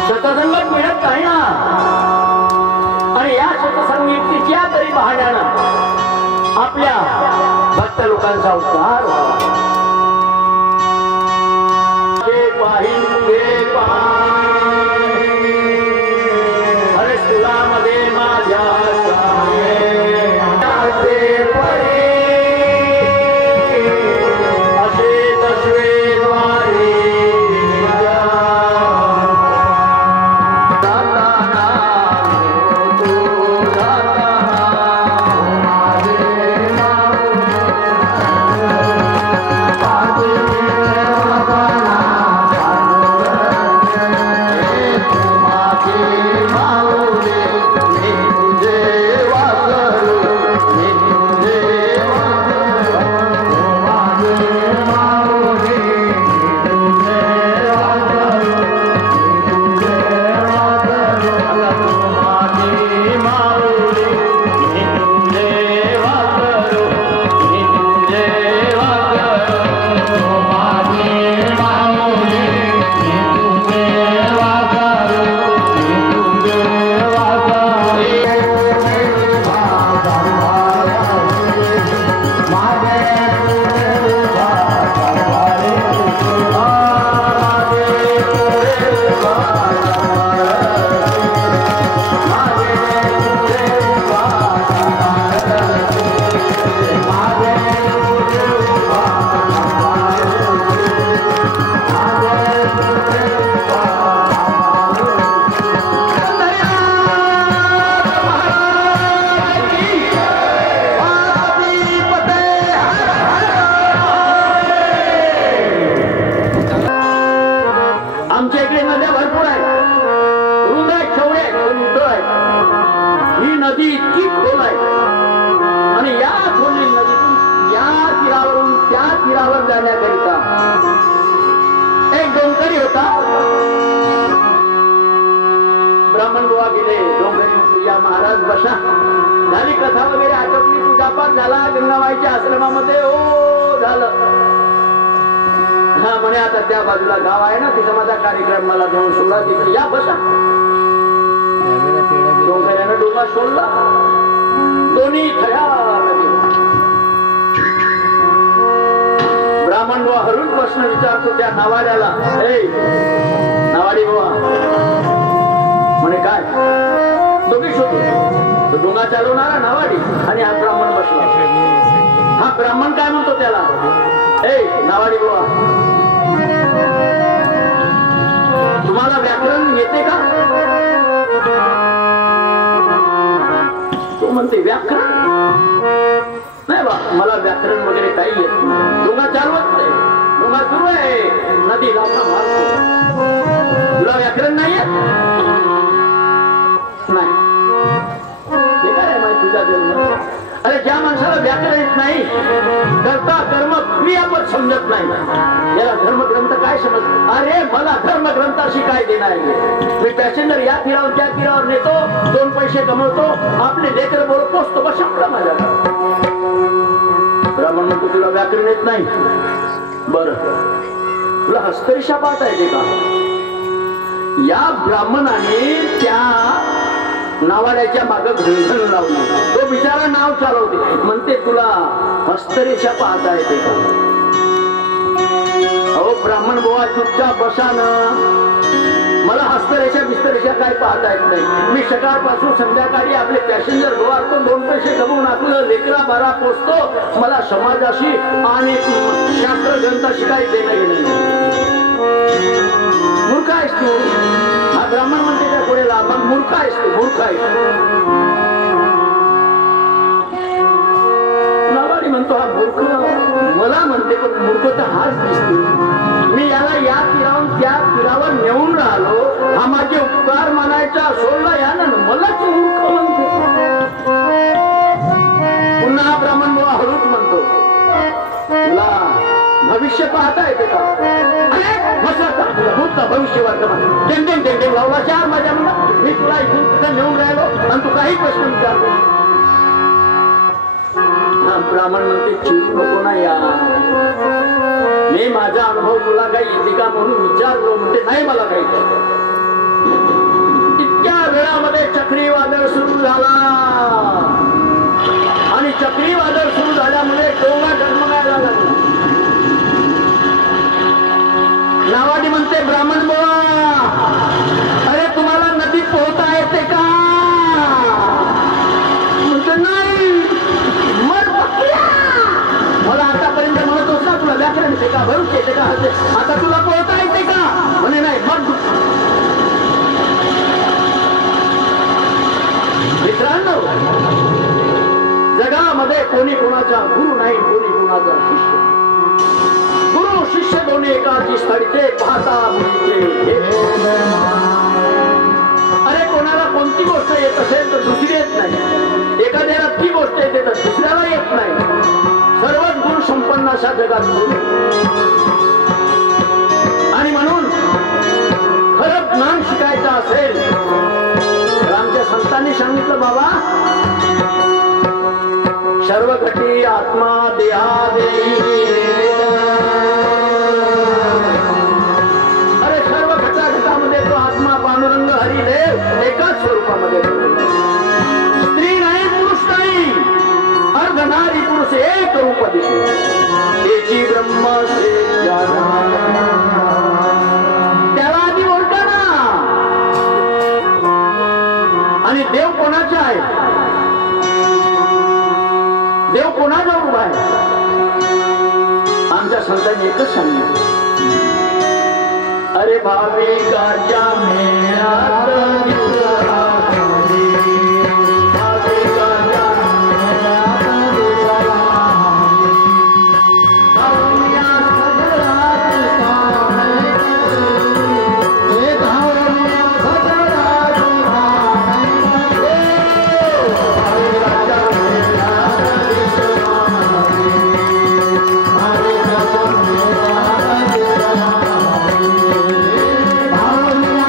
शतसंगत मिळत नाही ना. आणि या शतसंगीतीच्या तरी बहाण्यानं आपल्या भक्त लोकांचा उद्धार व्हावा. अरे तुलामध्ये माझ्या ब्राह्मण गोवा गेले. डोंगरी या महाराज बसा झाली कथा वगैरे आटोपली. पूजापाठ झाला गंगाबाईच्या आश्रमामध्ये. ओ झालं. हा म्हणे आता त्या बाजूला गाव आहे ना तिथं माझा कार्यक्रम मला देऊन सोडा. तिथं या बसा. डोंगऱ्यानं डोंगा सोडला. दोन्ही थया नदी. ब्राह्मण गोवा हरून प्रश्न विचारतो त्या नावाड्याला. नावाडी गोवा म्हणे काय दोघी शोधतो. डोंगा चालवणारा नावाडी आणि हा ब्राह्मण बसला. हा ब्राह्मण काय म्हणतो त्याला. नावाडी गोवा तुम्हाला व्याकरण येते का. तो म्हणते व्याकरण नाही बा मला व्याकरण वगैरे काही येत नाही. डोंगा चालवत नाही. डोंगा सुरू आहे. नदी लाथा मारतो. तुला व्याकरण नाही येत नाही. हे काय माहिती तुझा जन्म. अरे ज्या माणसाला व्याकरण येत नाही करता कर्म क्रियापद समजत नाही याला धर्मग्रंथ काय समजत. अरे मला धर्मग्रंथाशी काय देणार आहे. मी पॅसेंजर या तीरावर त्या तीरावर नेतो. 2 पैसे कमवतो. आपले लेकर बोल पोचतो. बस संपला माझ्या. ब्राह्मण म्हणतो तुला व्याकरण येत नाही. बर तुला हस्तरेषा पाहता येते का. या ब्राह्मणाने त्या नावाड्याच्या मागे घंघण लावलं. तो बिचारा नाव चालवते. म्हणते तुला हस्तरेषा पाहता येते का. अहो ब्राह्मण बुवा चुपचाप बसा ना. मला हस्तरेषा बिस्तरेषा काय पाहता येत नाही. मी सकाळपासून संध्याकाळी आपले पॅसेंजर गोवारतो. 2 पैसे कमवून आपलं लेकरा बारा पोचतो. मला समाजाशी आणि शास्त्र ग्रंथाशी काही देणं घेणं नाही. मूर्ख आहेस तू. हा ब्राह्मण म्हणते त्या पुढेला मग मूर्ख आहेस तू. मूर्ख आहेस. नावाडी म्हणतो हा मूर्ख मला म्हणते पण मूर्ख तर हाच दिसतो. मी याला या तीरावरून त्या तीरावर नेऊन राहिलो. हा माझे उपकार मानायचा सोडला यानं मलाच मूर्ख म्हणते. पुन्हा ब्राह्मण बुवा हळूच म्हणतो तुला भविष्य पाहता येते का. भविष्य वर्तमान टेंडेन टेंडेन लावला 4 माझ्या म्हणा. मी तुला इथून तिथं नेऊन राहिलो आणि तू काही प्रश्न विचारतो. ब्राह्मण म्हणते चिडू नको ना या. मी माझा अनुभव तुला काही येते का म्हणून विचारलो. म्हणते नाही मला काही. सुरू झाला आणि चक्रीवादळ सुरू झाल्यामुळे डोंगा डगमगायला लागला. नावाडी म्हणते ब्राह्मण बोळा, अरे तुम्हाला नदीत पोहता येते का? म्हणते नाही. मर बकऱ्या, मला आतापर्यंत म्हणत होत ना तुला व्याकरण येते का, भरूच येते का, आता तुला पोहता येते का? म्हणे नाही. मग मित्रांनो, जगामध्ये कोणी कोणाचा गुरु नाही, कोणी कोणाचा शिष्य. गुरु शिष्य दोन्ही एकाची स्थळते पाहता मुलीचे. अरे कोणाला कोणती गोष्ट येत असेल तर दुसरी येत नाही, एखाद्याला ती गोष्ट येते तर दुसऱ्याला येत नाही. सर्वच गुण संपन्न अशा जगात आणि म्हणून खरं ज्ञान शिकायचं असेल तर आमच्या संतांनी सांगितलं, बाबा सर्व घटी आत्मा देहादेही. अरे सर्व घटाघटामध्ये तो आत्मा पांडुरंग हरिदेव एकाच स्वरूपामध्ये. स्त्री नाही, पुरुष नाही, अर्ध नारी पुरुष एक रूप दिसे. त्याची ब्रह्म से त्याला आधी ओळखा ना. आणि देव कोणाचा आहे? देव कोणाचा उभा आहे? आमच्या संतांनी एकच सांगितलं, अरे भाविकाच्या मेळात Hallelujah.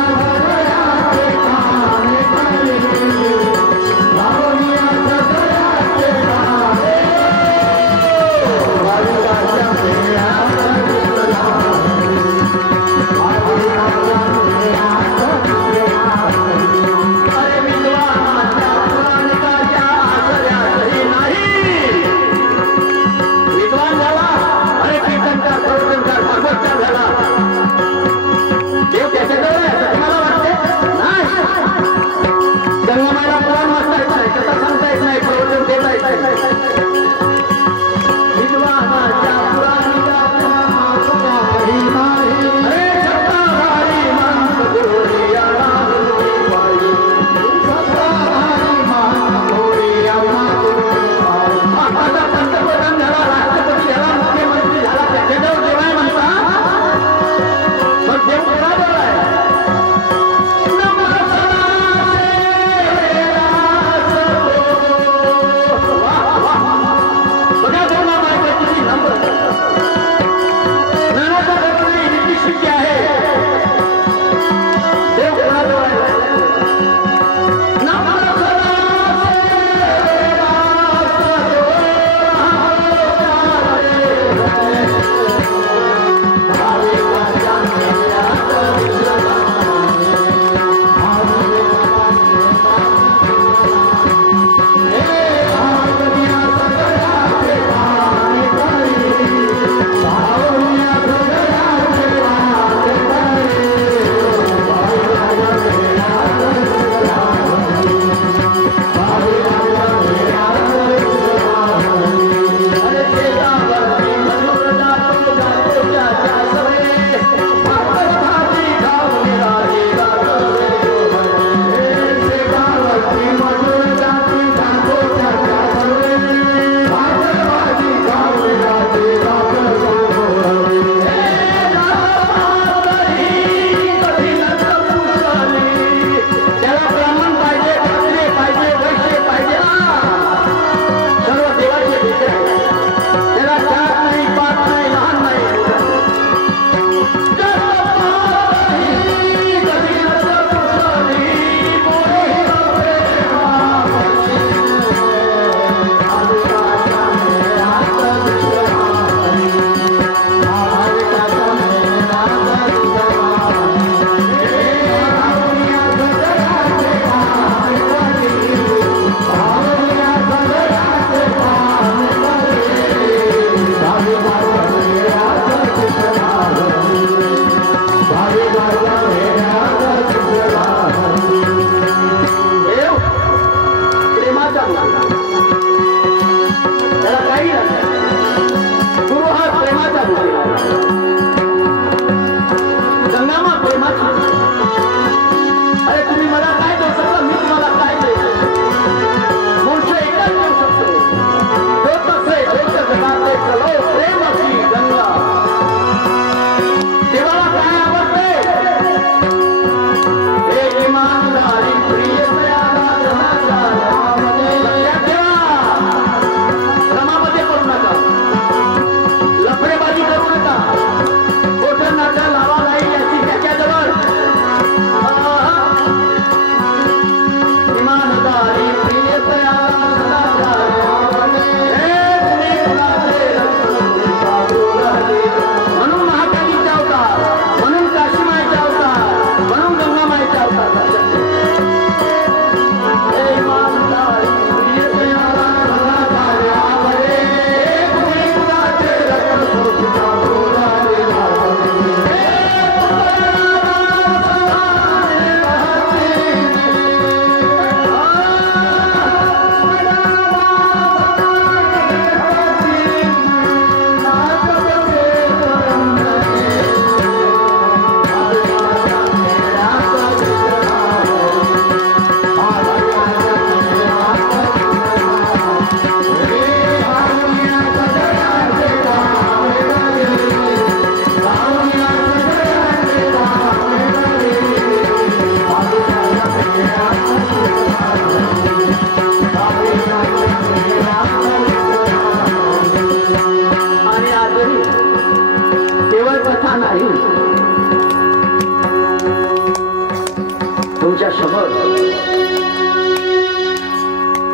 त्याच्या समोर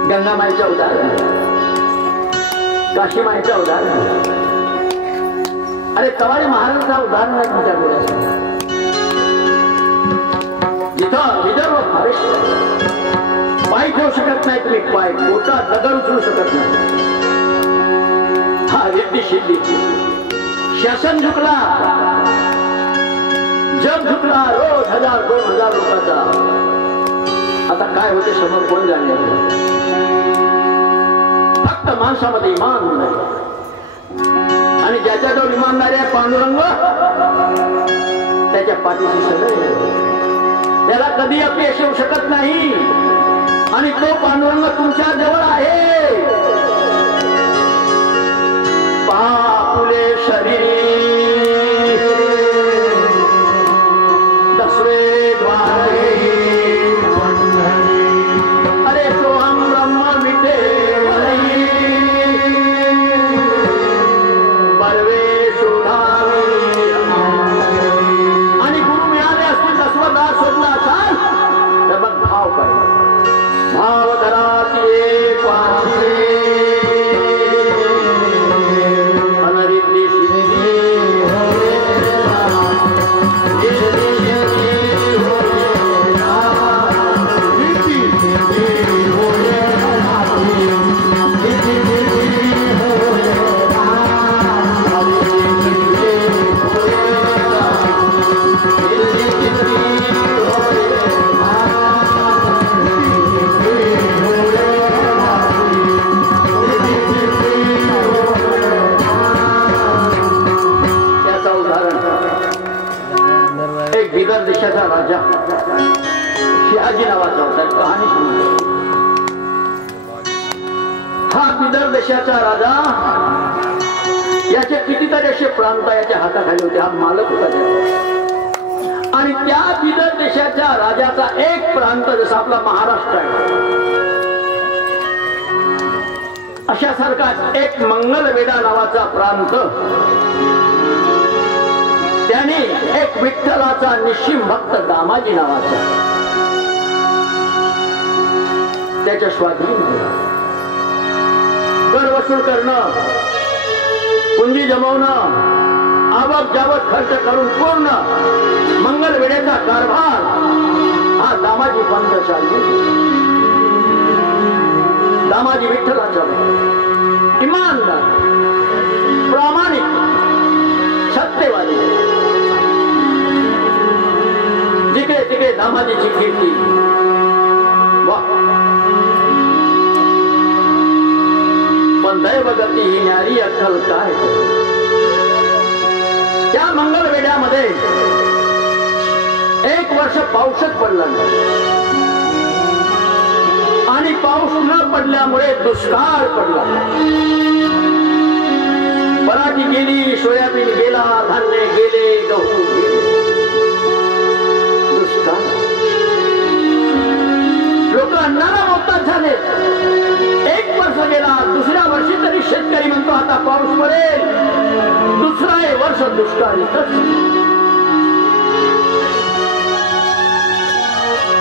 गंगामाईच्या उदाहरण, काशीमाईच्या उदाहरण, अरे कवाळी महाराजांचा उदाहरण आहे तुमच्या डोळ्यासमोर. जिथं विदर्भ फॉरेस्ट पाय ठेवू शकत नाही तुम्ही, पाय मोठा दगड उचलू शकत नाही. हा रिद्धी सिद्धी, शासन झुकला, जग झुकला, रोज 1000-2000 लोकांचा. आता काय होते समोर कोण जाणे. फक्त माणसामध्ये इमान नाही, आणि ज्याच्याजवळ इमानदारी आहे पांडुरंग त्याच्या पाठीशी सदैव, त्याला कधी अपयश येऊ शकत नाही. आणि तो पांडुरंग तुमच्या जवळ आहे. पापुले शरीर दसवे द्वारे, अरे सोहम ब्रह्म मिटे बर्वे शोधावे. आणि गुरु मिळाले असतील, दसवदार शोधला असाल तर मग भाव काय, भाव धराती अनरिद्धी सिद्धी बिदर देशाचा राजा शहाजी नावाचा होता. कहाणी सुरू. हा बिदर देशाचा राजा, याचे कितीतरी असे प्रांत याच्या हाताखाली होते. हा मालक होता त्याचा. आणि त्या बिदर देशाच्या राजाचा एक प्रांत जसा आपला महाराष्ट्र आहे, अशासारखा एक मंगलवेढा नावाचा प्रांत, त्याने एक विठ्ठलाचा निश्चिम भक्त दामाजी नावाचा त्याच्या स्वाधीन केला. कर वसूल करणं, पुंजी जमवणं, आवक जावक खर्च करून पूर्ण मंगलवेढ्याचा कारभार हा दामाजी पंत चालू. दामाजी विठ्ठलाचा इमानदार, प्रामाणिक, सत्यवादी, जिकडे तिकडे दामाजीची कीर्ती. पण दैवगती ही न्यारी अक्कल काय. त्या मंगलवेढ्यामध्ये एक वर्ष पाऊसच पडला नाही, आणि पाऊस न पडल्यामुळे दुष्काळ पडला. पराठी गेली, सोयाबीन गेला, धान्य गेले, गहू गेले, दुष्काळ. लोक अन्नाला मोहताज झाले. एक वर्ष गेला, दुसऱ्या वर्षी तरी शेतकरी म्हणतो आता पाऊस पडेल, दुसरा वर्ष दुष्काळीतच.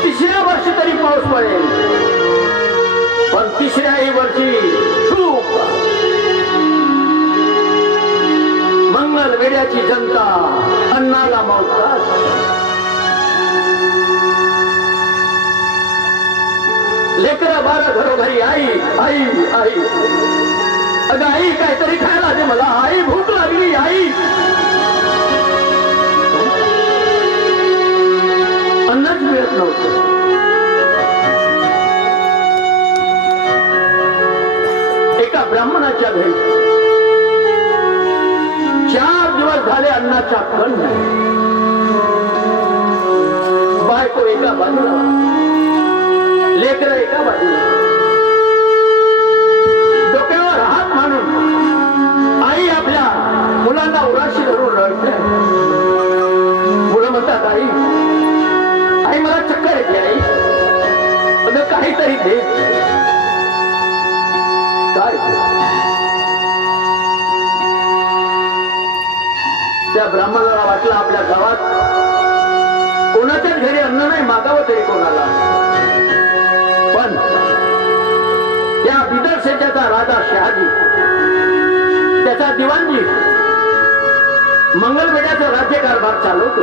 तिसऱ्या वर्षी तरी पाऊस पडेल, पण तिसऱ्याही वर्षी चूक. मंगलवेढ्याची जनता अन्नाला मोहताज. लेकरं बाळ घरोघरी आई आई आई, अगं आई काहीतरी खायला दे मला, आई भूक लागली, आई. अन्नच मिळत नव्हतं. एका ब्राह्मणाच्या घरी 4 दिवस झाले अन्नाचा कण नाही. बायको एका बाजूला, लेकरं एका बाजूला, डोक्यावर हात मानून आई आपल्या मुलांना उराशी धरून रडते. मुलं म्हणतात आई आई मला चक्कर येते, आई अगं काहीतरी दे. काय त्या ब्राह्मणाला वाटलं आपल्या गावात कोणाच्याच घरी अन्न नाही, मागावं तरी कोणाला. राजा शहाजी, त्याचा दिवाणजी मंगलवेढ्याचा राज्यकारभार चालवतो.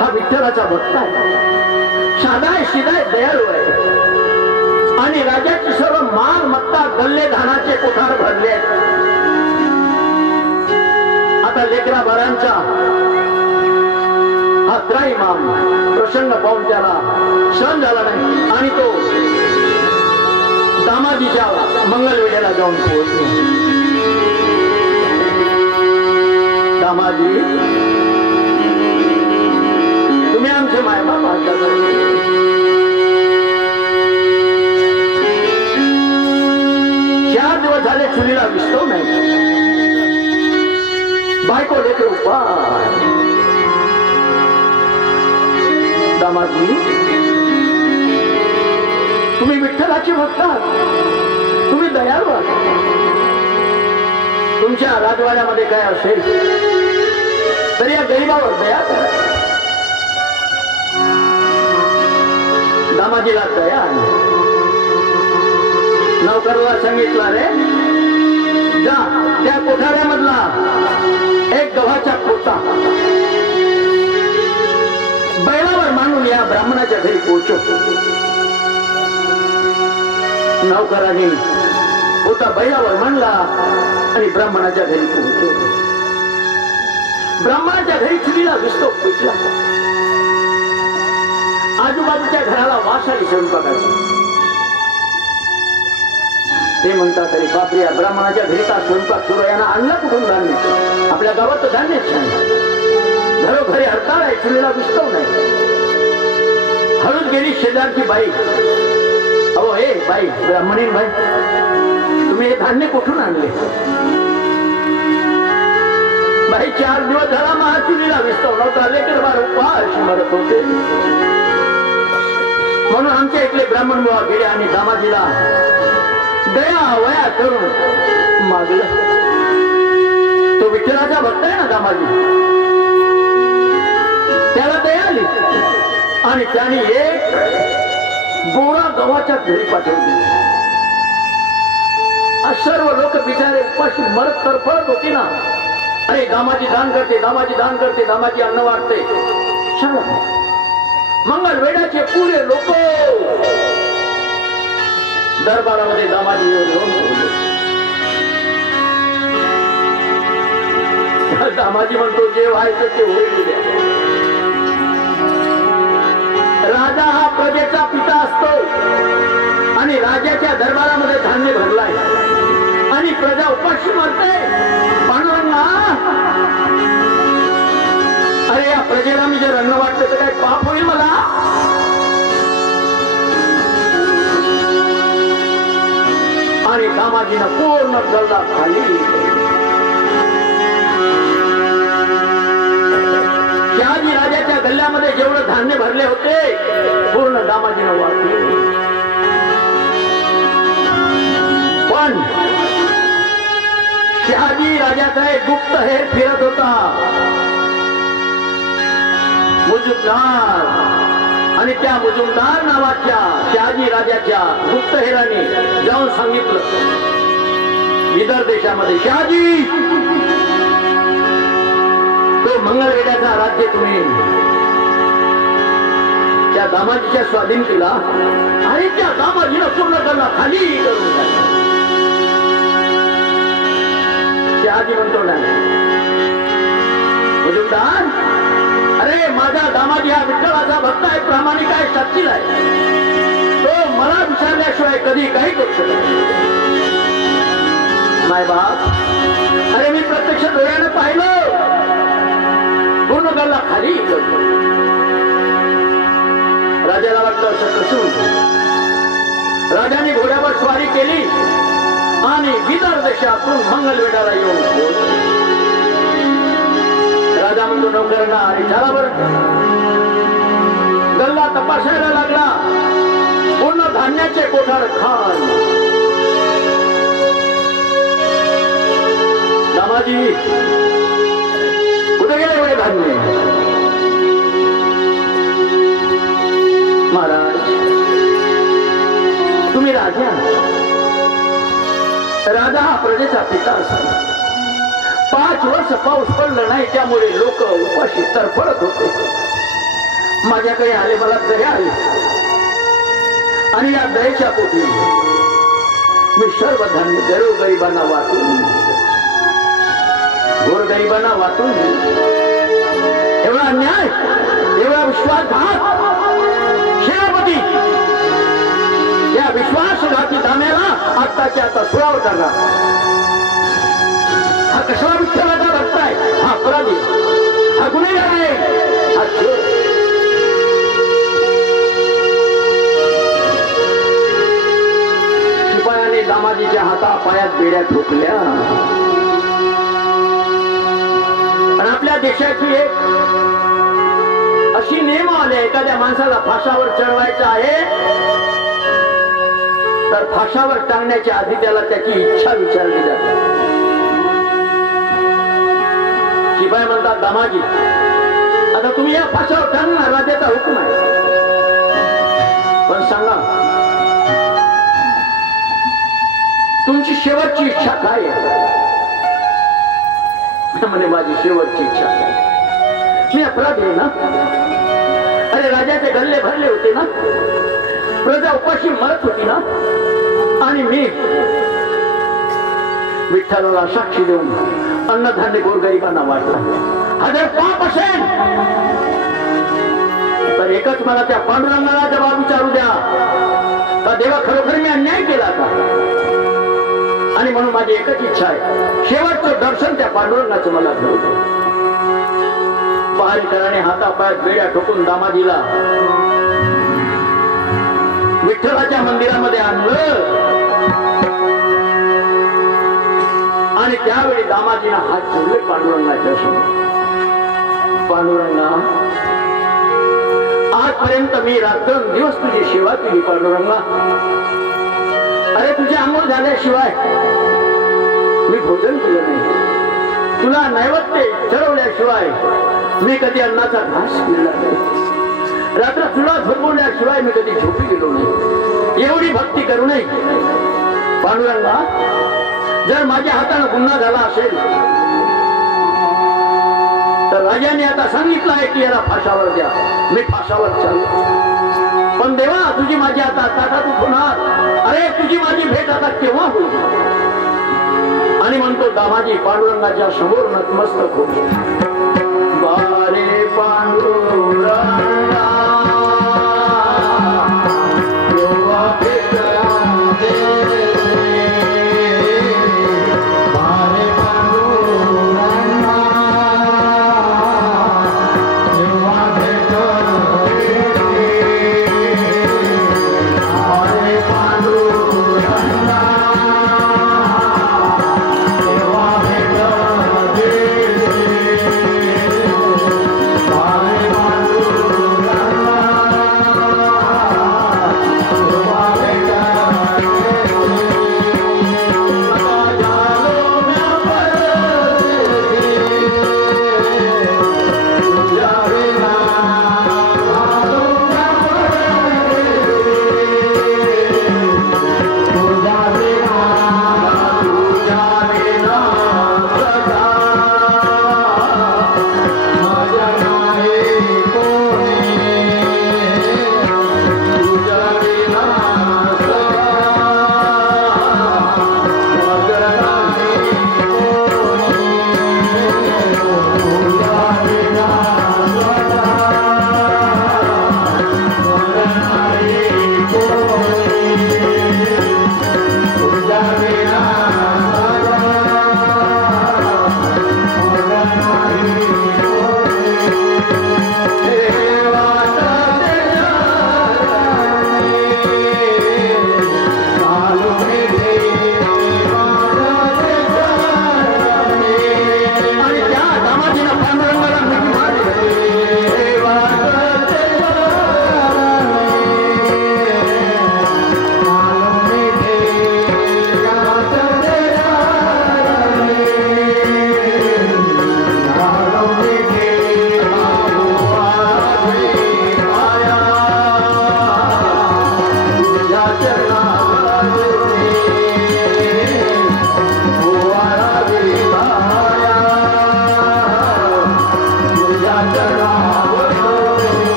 हा विठ्ठलाचा भक्त आहे, साधाय शिदाय दयाळू आहे आणि राजाची सर्व मालमत्ता गल्ले धानाचे कोठार भरले आहेत. आता लेकरा बाळांचा हा त्राईमाम प्रसंग पाहून त्याला सहन झाला नाही आणि तो दामाजीच्या मंगलवेढ्याला जाऊन पोहोचले. दामाजी, तुम्ही आमचे मायबाप आहात. 4 दिवस झाले चुलीला विस्तव नाही. बायको लेकर उपाय. दामाजी, तुम्ही विठ्ठलाची भक्त आहात, तुम्ही दयाळू आहात. तुमच्या राजवाड्यामध्ये काय असेल तर या गरीबावर दया करा. दामाजीला दया आली. नौकरला सांगितलं, रे जा त्या कोठाऱ्यामधला एक गव्हाचा पोता बैलावर मांडून या ब्राह्मणाच्या घरी पोहोचव. नौकराने पोता बैलावर मांडला आणि ब्राह्मणाच्या घरी पोहोचव. ब्राह्मणाच्या घरी चुलीला विस्तव पेटला. आजूबाजूच्या घराला वास आणि स्वयंपाकाचा. ते म्हणतात, अरे बापरे, या ब्राह्मणाच्या घरी का स्वयंपाक सुरू, यांना आणला कुठून धान्य? आपल्या गावात तर धान्यच नाही. घरोघरी हरताळ आहे, चुलीला विस्तव नाही. हळूच गेली शेजारची बाई. अहो हे बाई, ब्राह्मणीन बाई, तुम्ही हे धान्य कुठून आणले? बाई, 4 दिवस झाला महाचुलीला विस्तव नव्हता, लेकर बाळ उपाशी मरत होते. म्हणून आमच्या इथले ब्राह्मण बुवा गेले आणि दामाजीला दया वया करून मागलं. तो विठ्ठलाचा भक्त आहे ना दामाजी, त्याला दया आली आणि त्याने एक बोरा गव्हाच्या घरी पाठवली. सर्व लोक बिचारे उपाशी मरत तरफडत होती ना. अरे दामाजी दान करते, दामाजी दान करते, दामाजी अन्न वाटते. मंगलवेढ्याचे पुरे लोक दरबारामध्ये दामाजी येऊन दामाजी म्हणतो, जे व्हायचं ते होईल. राजा हा प्रजेचा पिता असतो आणि राजाच्या दरबारामध्ये धान्य भरलाय आणि प्रजा उपाशी मरते. पांडुरंगा, अरे या प्रजेला मी जर अन्न वाटलं तर काय पाप होईल मला? आणि दामाजीनं पूर्ण गल्ला खाली. शहाजी राजाच्या गल्ल्यामध्ये जेवढं धान्य भरले होते पूर्ण दामाजीनं वाटले. पण शहाजी राजाचा एक गुप्त हेर फिरत होता. मुजुमदार, आणि त्या मुजुमदार नावाच्या शहाजी राजाच्या गुप्तहेराने जाऊन सांगितलं विदर्भ देशामध्ये, शहाजी, तो मंगलवेढ्याचा राज्य तुम्ही त्या दामाजीच्या स्वाधीन केला आणि त्या दामाजीला पूर्ण गल्ला खाली करून टाकला. शहाजी म्हणतो, नाही मुजुमदार, अरे माझा दामाजी हा विठ्ठलाचा भक्त आहे, प्रामाणिक आहे, सच्चिल आहे. तो मला विचारल्याशिवाय कधी काही करू शकत नाही. माय बाप, अरे मी प्रत्यक्ष डोळ्याने पाहिलं, पूर्ण गल्ला खाली करतो. राजाला वाटलं असं कसं होतं. राजाने घोड्यावर स्वारी केली आणि विदर्भ देशातून मंगलवेढ्याला येऊन पोहोचले. राजा म्हणतो नौकरांना, आणि झाडावर गल्ला तपासायला लागला. पूर्ण धान्याचे कोठार खान. दामाजी, कुठे गेले एवढे धान्य? महाराज, तुम्ही राजा, राजा हा प्रजेचा पिता असावा. 5 वर्ष पाऊस पडलं नाही त्यामुळे लोक उपाशी तरफडत होते. माझ्याकडे आले, मला दया आली आणि या दयेच्या पोटी मी सर्व धान्य गरीबांना वाटून, गोरगरिबांना वाटून. एवढा अन्याय, एवढा विश्वासघात सेनापती, या विश्वासघाती दाम्याला आत्ताच्या आता सुरावर टाका. हा कशाला विठ्ठलाचा भक्त आहे? हा अपराधी, हा गुन्हेगार आहे, हा चोर. शिपायाने दामाजीच्या हातापायात बेड्या ठोकल्या. आणि आपल्या देशाची एक अशी नियम आले, एखाद्या माणसाला फाशावर चढवायचं आहे तर फाशावर टांगण्याच्या आधी त्याला त्याची इच्छा विचारली जाते. शिपाई म्हणतात, दामाजी आता तुम्ही या फाशावर टांगणार, राजाचा हुकूम आहे, पण सांगा तुमची शेवटची इच्छा काय आहे? म्हणे माझी शेवटची इच्छा काय? मी अपराधी आहे ना. अरे राजाचे गल्ले भरले होते ना, प्रजा उपाशी मरत होती ना, आणि मी विठ्ठलाला साक्षी देऊन अन्नधान्य गोरगरिबांना वाटला. हा जर पाप असेल तर एकच मला त्या पांडुरंगाला जबाब विचारू द्या, का देवा खरोखर मी अन्याय केला का? आणि म्हणून माझी एकच इच्छा आहे, शेवटचं दर्शन त्या पांडुरंगाचं मला घेऊ दे. पहारेकराने हातापायात बेड्या ठोकून दामाजीला विठ्ठलाच्या मंदिरामध्ये आणलं. आणि त्यावेळी दामाजीला हात जोडले पांडुरंगाच्या समोर. पांडुरंगा, आजपर्यंत मी रात्रंदिवस तुझी सेवा केली. पांडुरंगा, अरे तुझे आंघोळ झाल्याशिवाय मी भोजन केलं नाही. तुला नैवेद्य चढवल्याशिवाय मी कधी अन्नाचा घास केला नाही. रात्र तुला झोपवल्याशिवाय मी कधी झोपी गेलो नाही. एवढी भक्ती करू नये. पांडुरंगा, जर माझ्या हाताने गुन्हा झाला असेल तर राजाने आता सांगितलं आहे की याला फाशावर द्या. मी फाशावर चाललो. पण देवा, तुझी माझी आता ताटातूट होणार. अरे तुझी माझी भेट आता केव्हा होईल? आणि म्हणतो दामाजी पांडुरंगाच्या समोर नतमस्तक होतो. बारे पांडुरंगा Bye.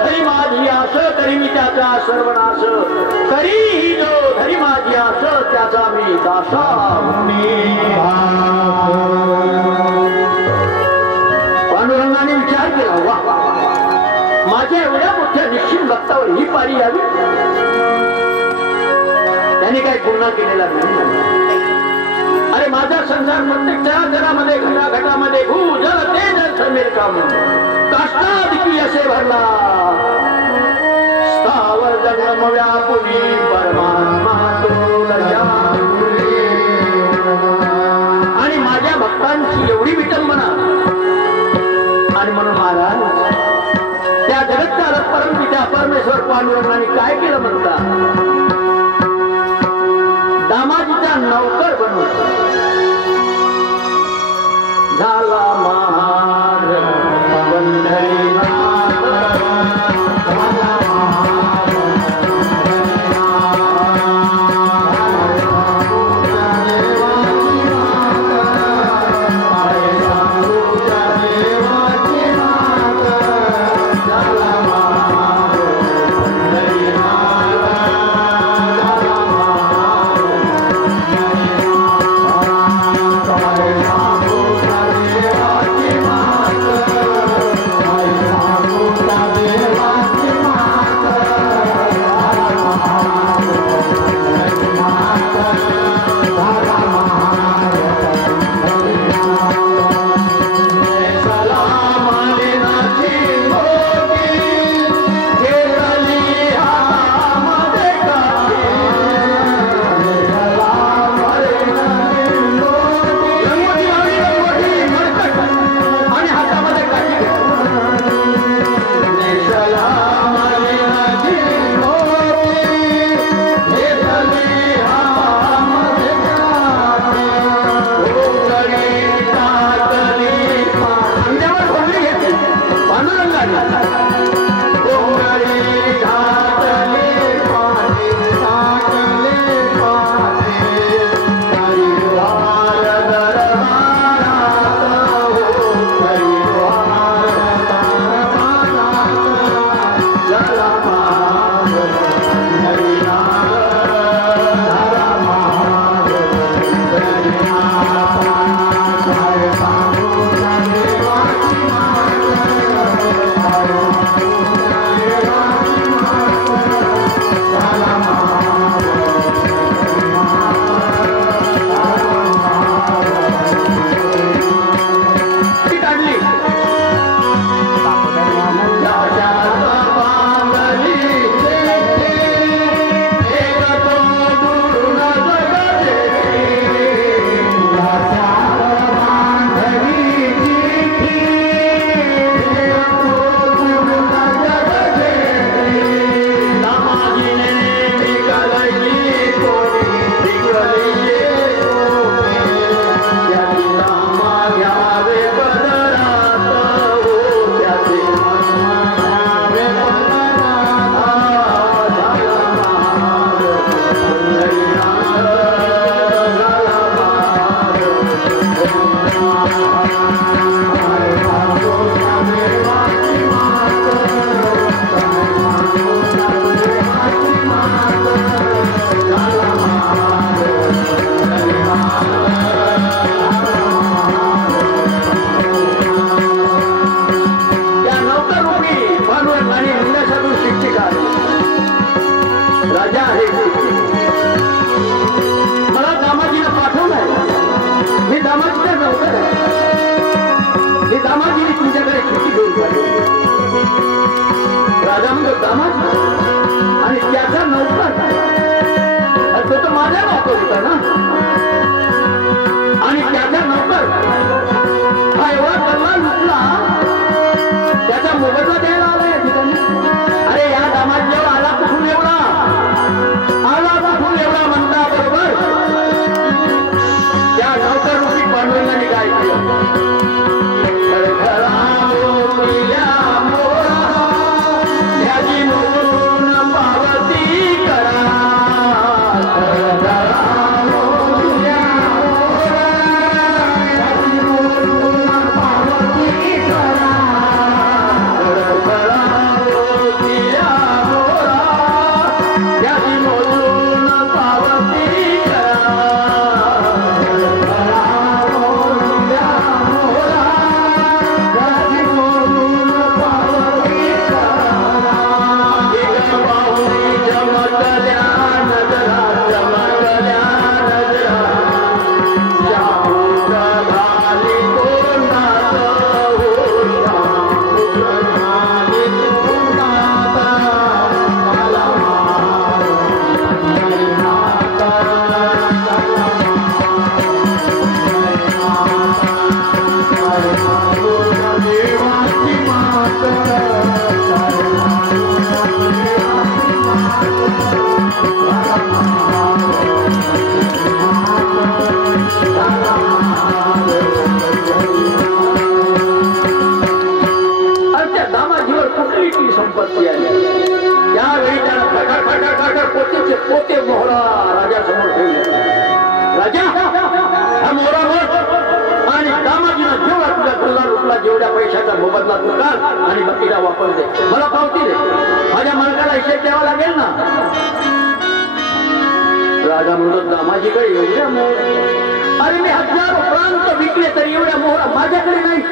धरी माझी आस तरी मी त्याचा सर्वनाश तरीही जो धरी माझी आस त्याचा मी दासा पांडुरंगाने विचार केला वा माझ्या एवढ्या मोठ्या निश्चित भक्तावर ही पारी यावी त्याने काही गुन्हा केलेला नाही अरे माझा संसार प्रत्येक चराचरामध्ये घटाघटामध्ये भूजल तेज समीर काम काष्टाधिकी असे भरला स्थावर जन्म व्यापुनी परमात्मा तो आणि माझ्या भक्तांची एवढी विटंबना आणि म्हणून महाराज त्या जगतचा परमपिता परमेश्वर पांडुरंगाने काय केलं म्हणता दामाजीचा नौकर बनवतो झाला महार आणि त्याचा नौकर तो तर माझ्या नौकर होता ना आणि त्याचा नौकर हा एवढा कल्ला लुटला त्याचा मोबदला द्यायला आला या ठिकाणी अरे या दामाजीवर आला कुठून एवढा म्हणता बरोबर त्या नौकर रूपी पांडुरंगाने काय केलं पत्रिकी संपत्ती आली. त्यावेळी त्याला खटर खटर खटर पोतेचे पोते मोहरा राजासमोर ठेवले. राजा हा मोहरा मोर आणि दामाजीला जेवढा तुझ्या गल्ला रुपला जेवढ्या पैशाचा मोबदला तू काढ आणि बाकीला वापर दे. मला पावती दे. माझ्या मालकाला हिशेब द्यावा लागेल ना. राजा म्हणतो दामाजीकडे एवढ्या मोहर. अरे मी हजारो प्रांत विकले तरी एवढ्या मोहरा माझ्याकडे नाही.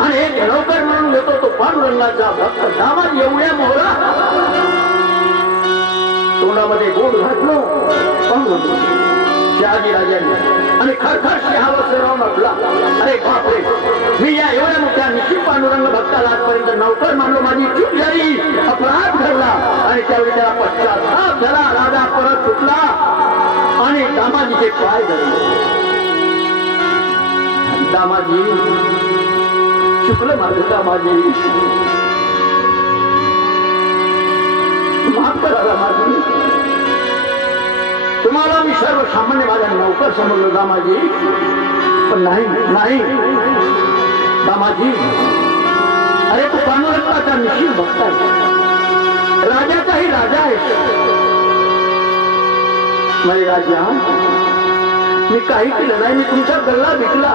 आणि एक नौकर म्हणून घेतो तो पांडुरंगाचा भक्त दामाजी एवढ्या मोहरा. तोंडामध्ये गोड घातलं शहाजी राजांनी आणि खरखर शहावर शिरावून म्हटला. अरे बापरे, मी या एवढ्या मोठ्या निश्चित पांडुरंग भक्ताला आजपर्यंत नौकर मानलो. माझी चूक झाली, अपराध घडला. आणि त्यावेळी त्याला पश्चाताप झाला. राजा परत सुटला आणि दामाजीचे पाय धरले. दामाजी चुकलं माझं. दामाजी माफ करा. दामाजी तुम्हाला मी सर्वसामान्य माझ्या नौकर समजलो दामाजी, पण नाही नाही दामाजी. अरे तू पांडुरंगाचा निश्चित भक्त आहे, राजाचाही राजा आहे. माझे राजा मी काही केलं नाही. मी तुमचा गल्ला विकला,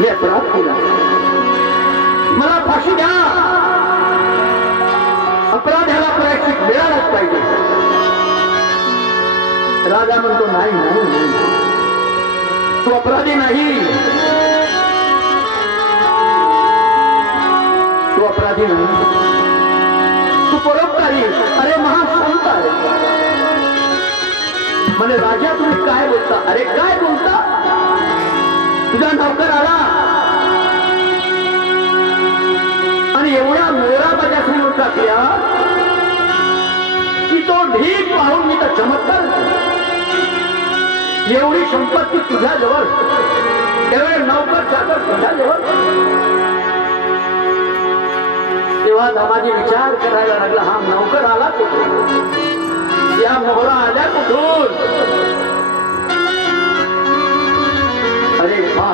मी अपराध केला. मला फाशी द्या. अपराधाला प्रायश्चित मिळालंच पाहिजे. राजा म्हणतो नाही नाही, तू अपराधी नाही. तू अपराधी नाही, तू परोपकारी. अरे महासंत आहे. म्हणे राजा तुम्ही काय बोलता. अरे काय बोलता. तुझा नौकर आला आणि एवढा मोरा माझ्या समोर टाकल्या की तो ढीक पाहून मी तर चमत्कार. एवढी संपत्ती तुझ्याजवळ, एवढे नौकर चाकर तुझ्याजवळ. तेव्हा दामाजी विचार करायला लागला, हा नौकर आला कुठून, या मोहरा आल्या कुठून. अरे वा,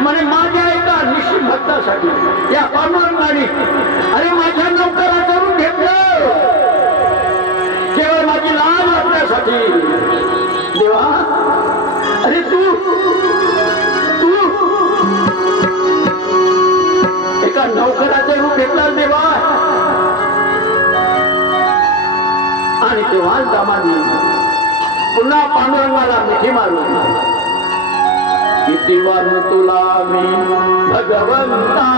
म्हणे माझ्या एका निश्चित भक्तासाठी या पांडुरंगाने अरे माझ्या नौकराचं रूप घेतलं, केवळ माझी लाज वाटण्यासाठी. देवा, अरे तू एका नौकराचं रूप घेतलं देवा. आणि तेव्हा दामाजी पुन्हा पांडुरंगाला मिठी मारून, किती वार तुला मी भगवंता,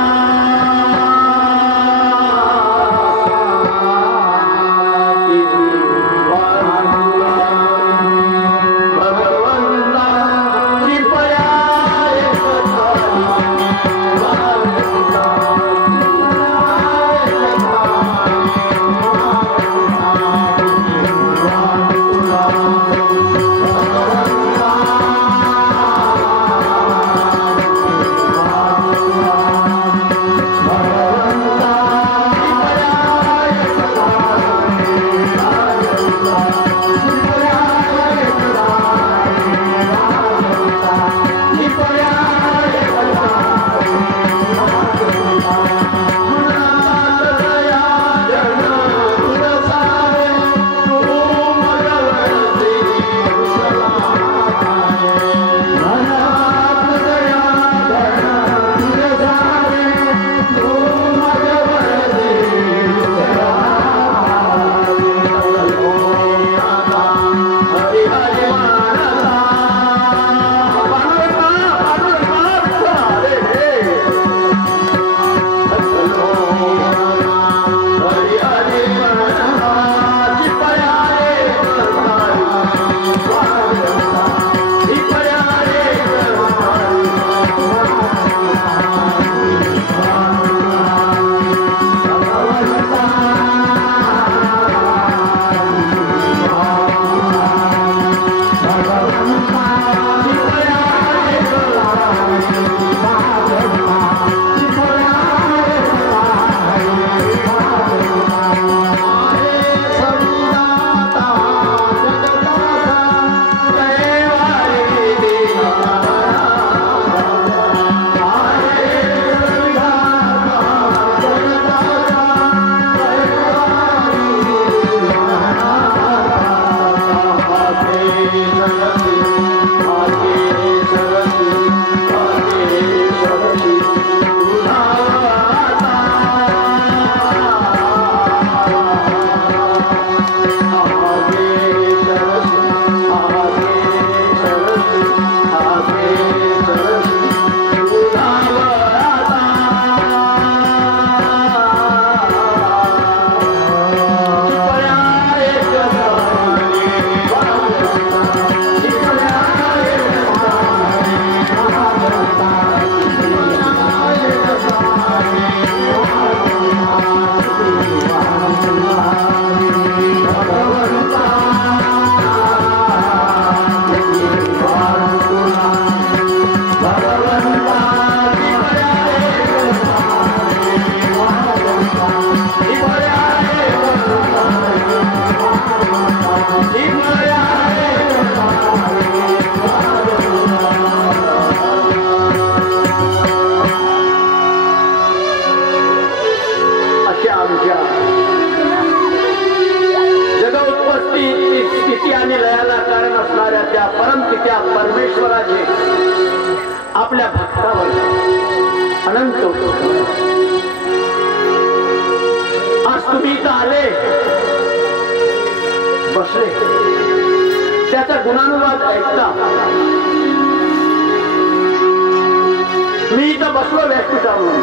बसलो व्यासपीठावरून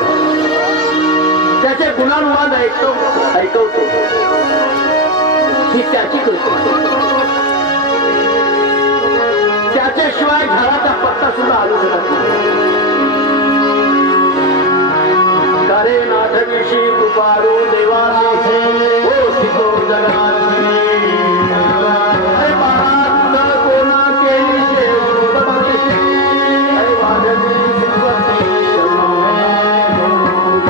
त्याचे गुणानुवाद ऐकवतो ही त्याची कृती. त्याच्याशिवाय घराचा पत्ता सुद्धा आलू शकत नाही. करे नाथविषयी कृपाळू देवाचे हो शिको जगाची. अरे बाळा कोणा केली अरे वादळी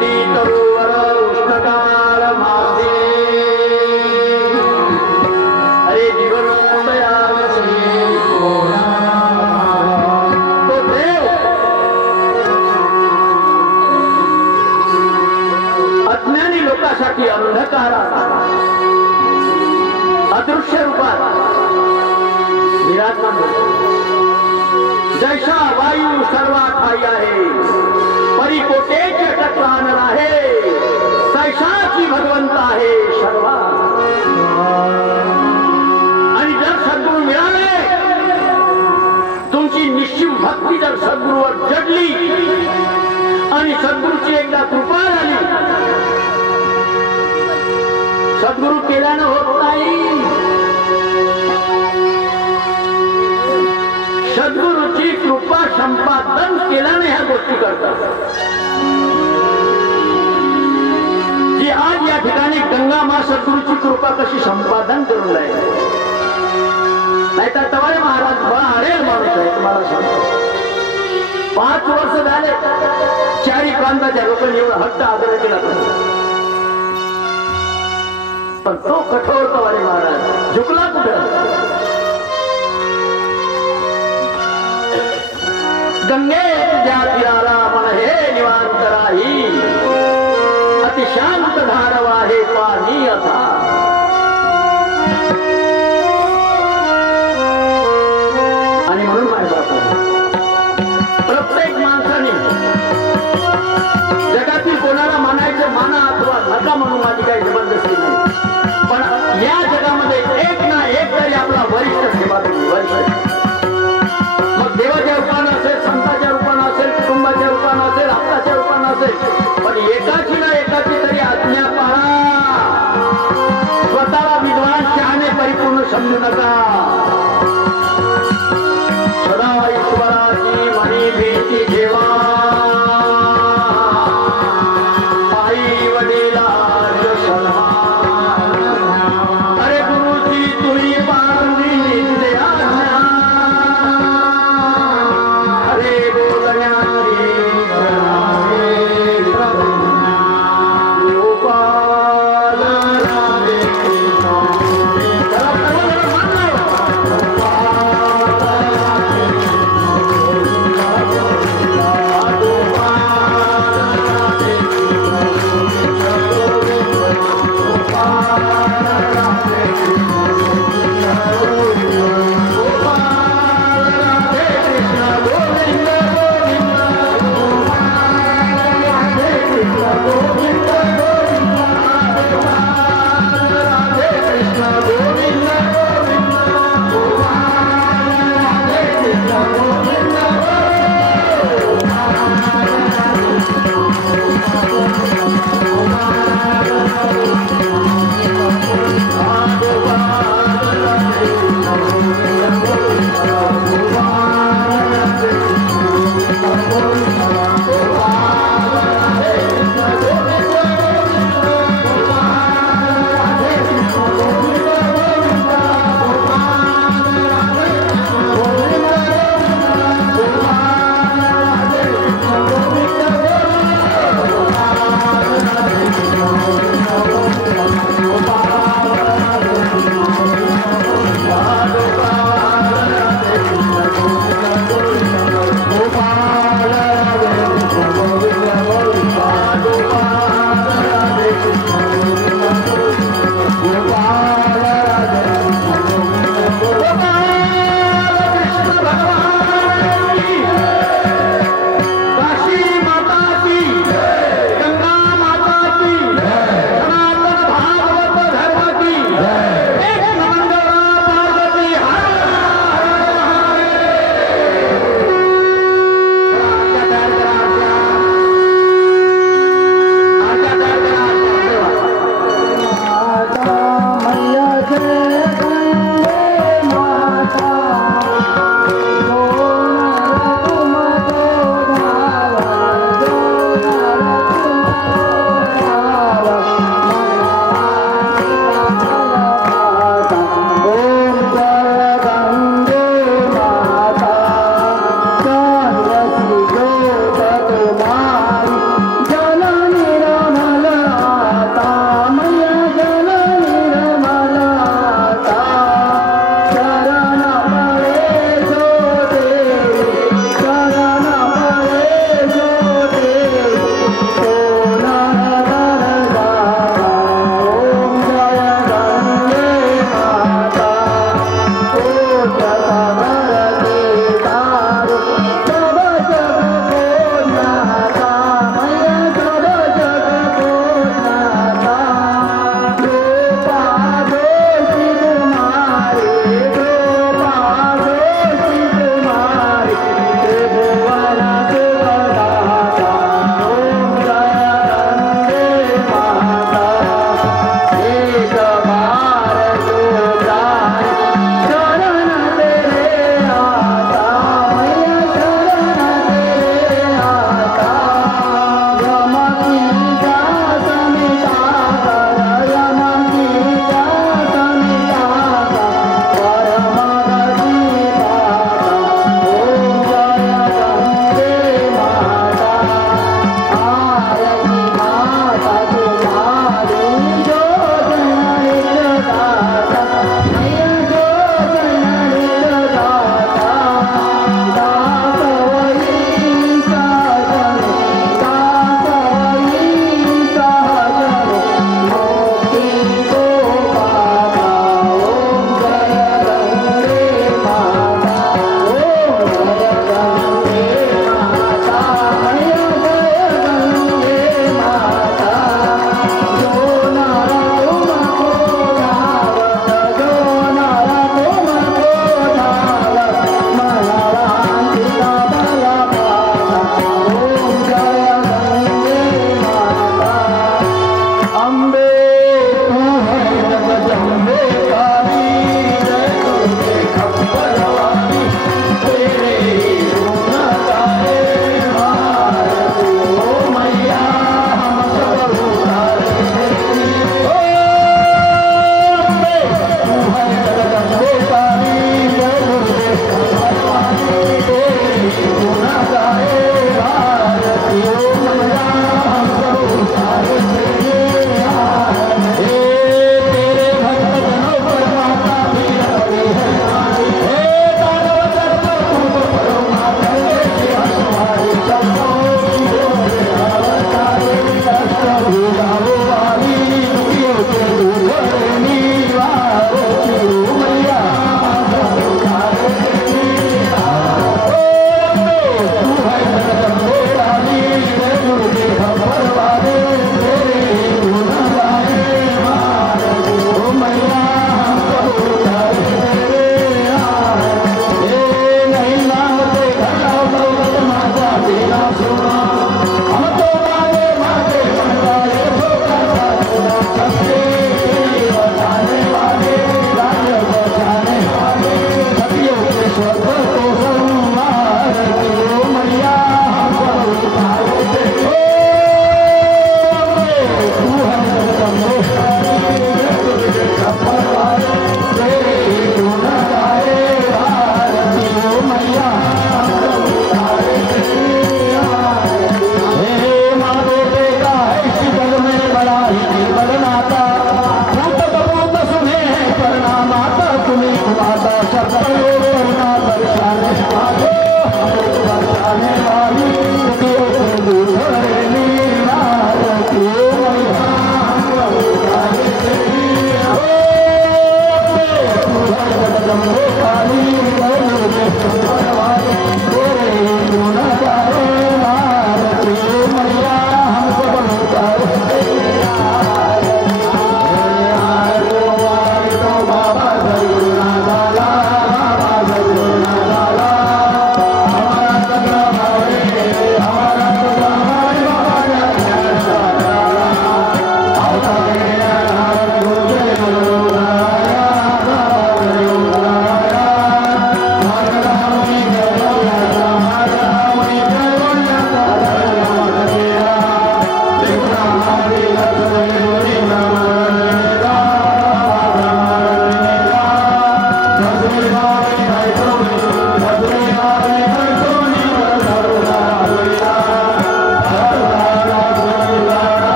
ती तरुवर उष्णकार मासे. अरे जीवन तो देव अज्ञानी लोकांसाठी अंधकारात अदृश्य रूपात विराजमान जैसा वायू सर्वात ठाई आहे परिकोटेचे टकरान आहे तैसाची भगवंत आहे सर्वा. आणि जर सद्गुरू मिळाले तुमची निश्चित भक्ती जर सद्गुरूवर जडली आणि सद्गुरूची एकदा कृपा झाली. सद्गुरू केल्यानं होत नाही. सद्गुरूची कृपा संपादन केल्याने ह्या गोष्टी करतात. की आज या ठिकाणी गंगा मा सद्गुरूची कृपा कशी संपादन करून राहील. नाहीतर तवाळे महाराज बळा हरेल माणूस आहे तुम्हाला सांगतो. 5 वर्ष झाले चारी प्रांताच्या लोकांनी एवढा हट्ट आदर केला पण तो कठोर तवाळे महाराज झुकला कुठं. गंगे तुझ्या तीराला मन हे निवांत राही अति शांत धारवा हे पाणी अथा. आणि म्हणून माझ्या प्रत्येक माणसाने जगातील कोणाला मानायचं माना अथवा नका म्हणून माझी काही जबरदस्ती नाही. पण या जगामध्ये एक ना एक तरी आपला वरिष्ठ सेवा वरिष्ठ मग देवाच्या रूपानं असेल संतांच्या रूपानं असेल कुटुंबाच्या रूपानं असेल आपल्याच्या रूपानं असेल पण एकाची ना एकाची तरी आज्ञा पाळा. स्वतःला विद्वान शहाणे परिपूर्ण समजू नका. सदा ईश्वराची मनी भीती ठेवा. आई वडिलांचा सन्मान अरे गुरुची तुम्ही पाळली नित्य आज्ञा. अरे बोलण्याची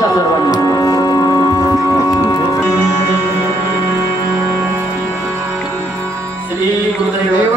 बसा सर्वांनी. श्री गुरुदेव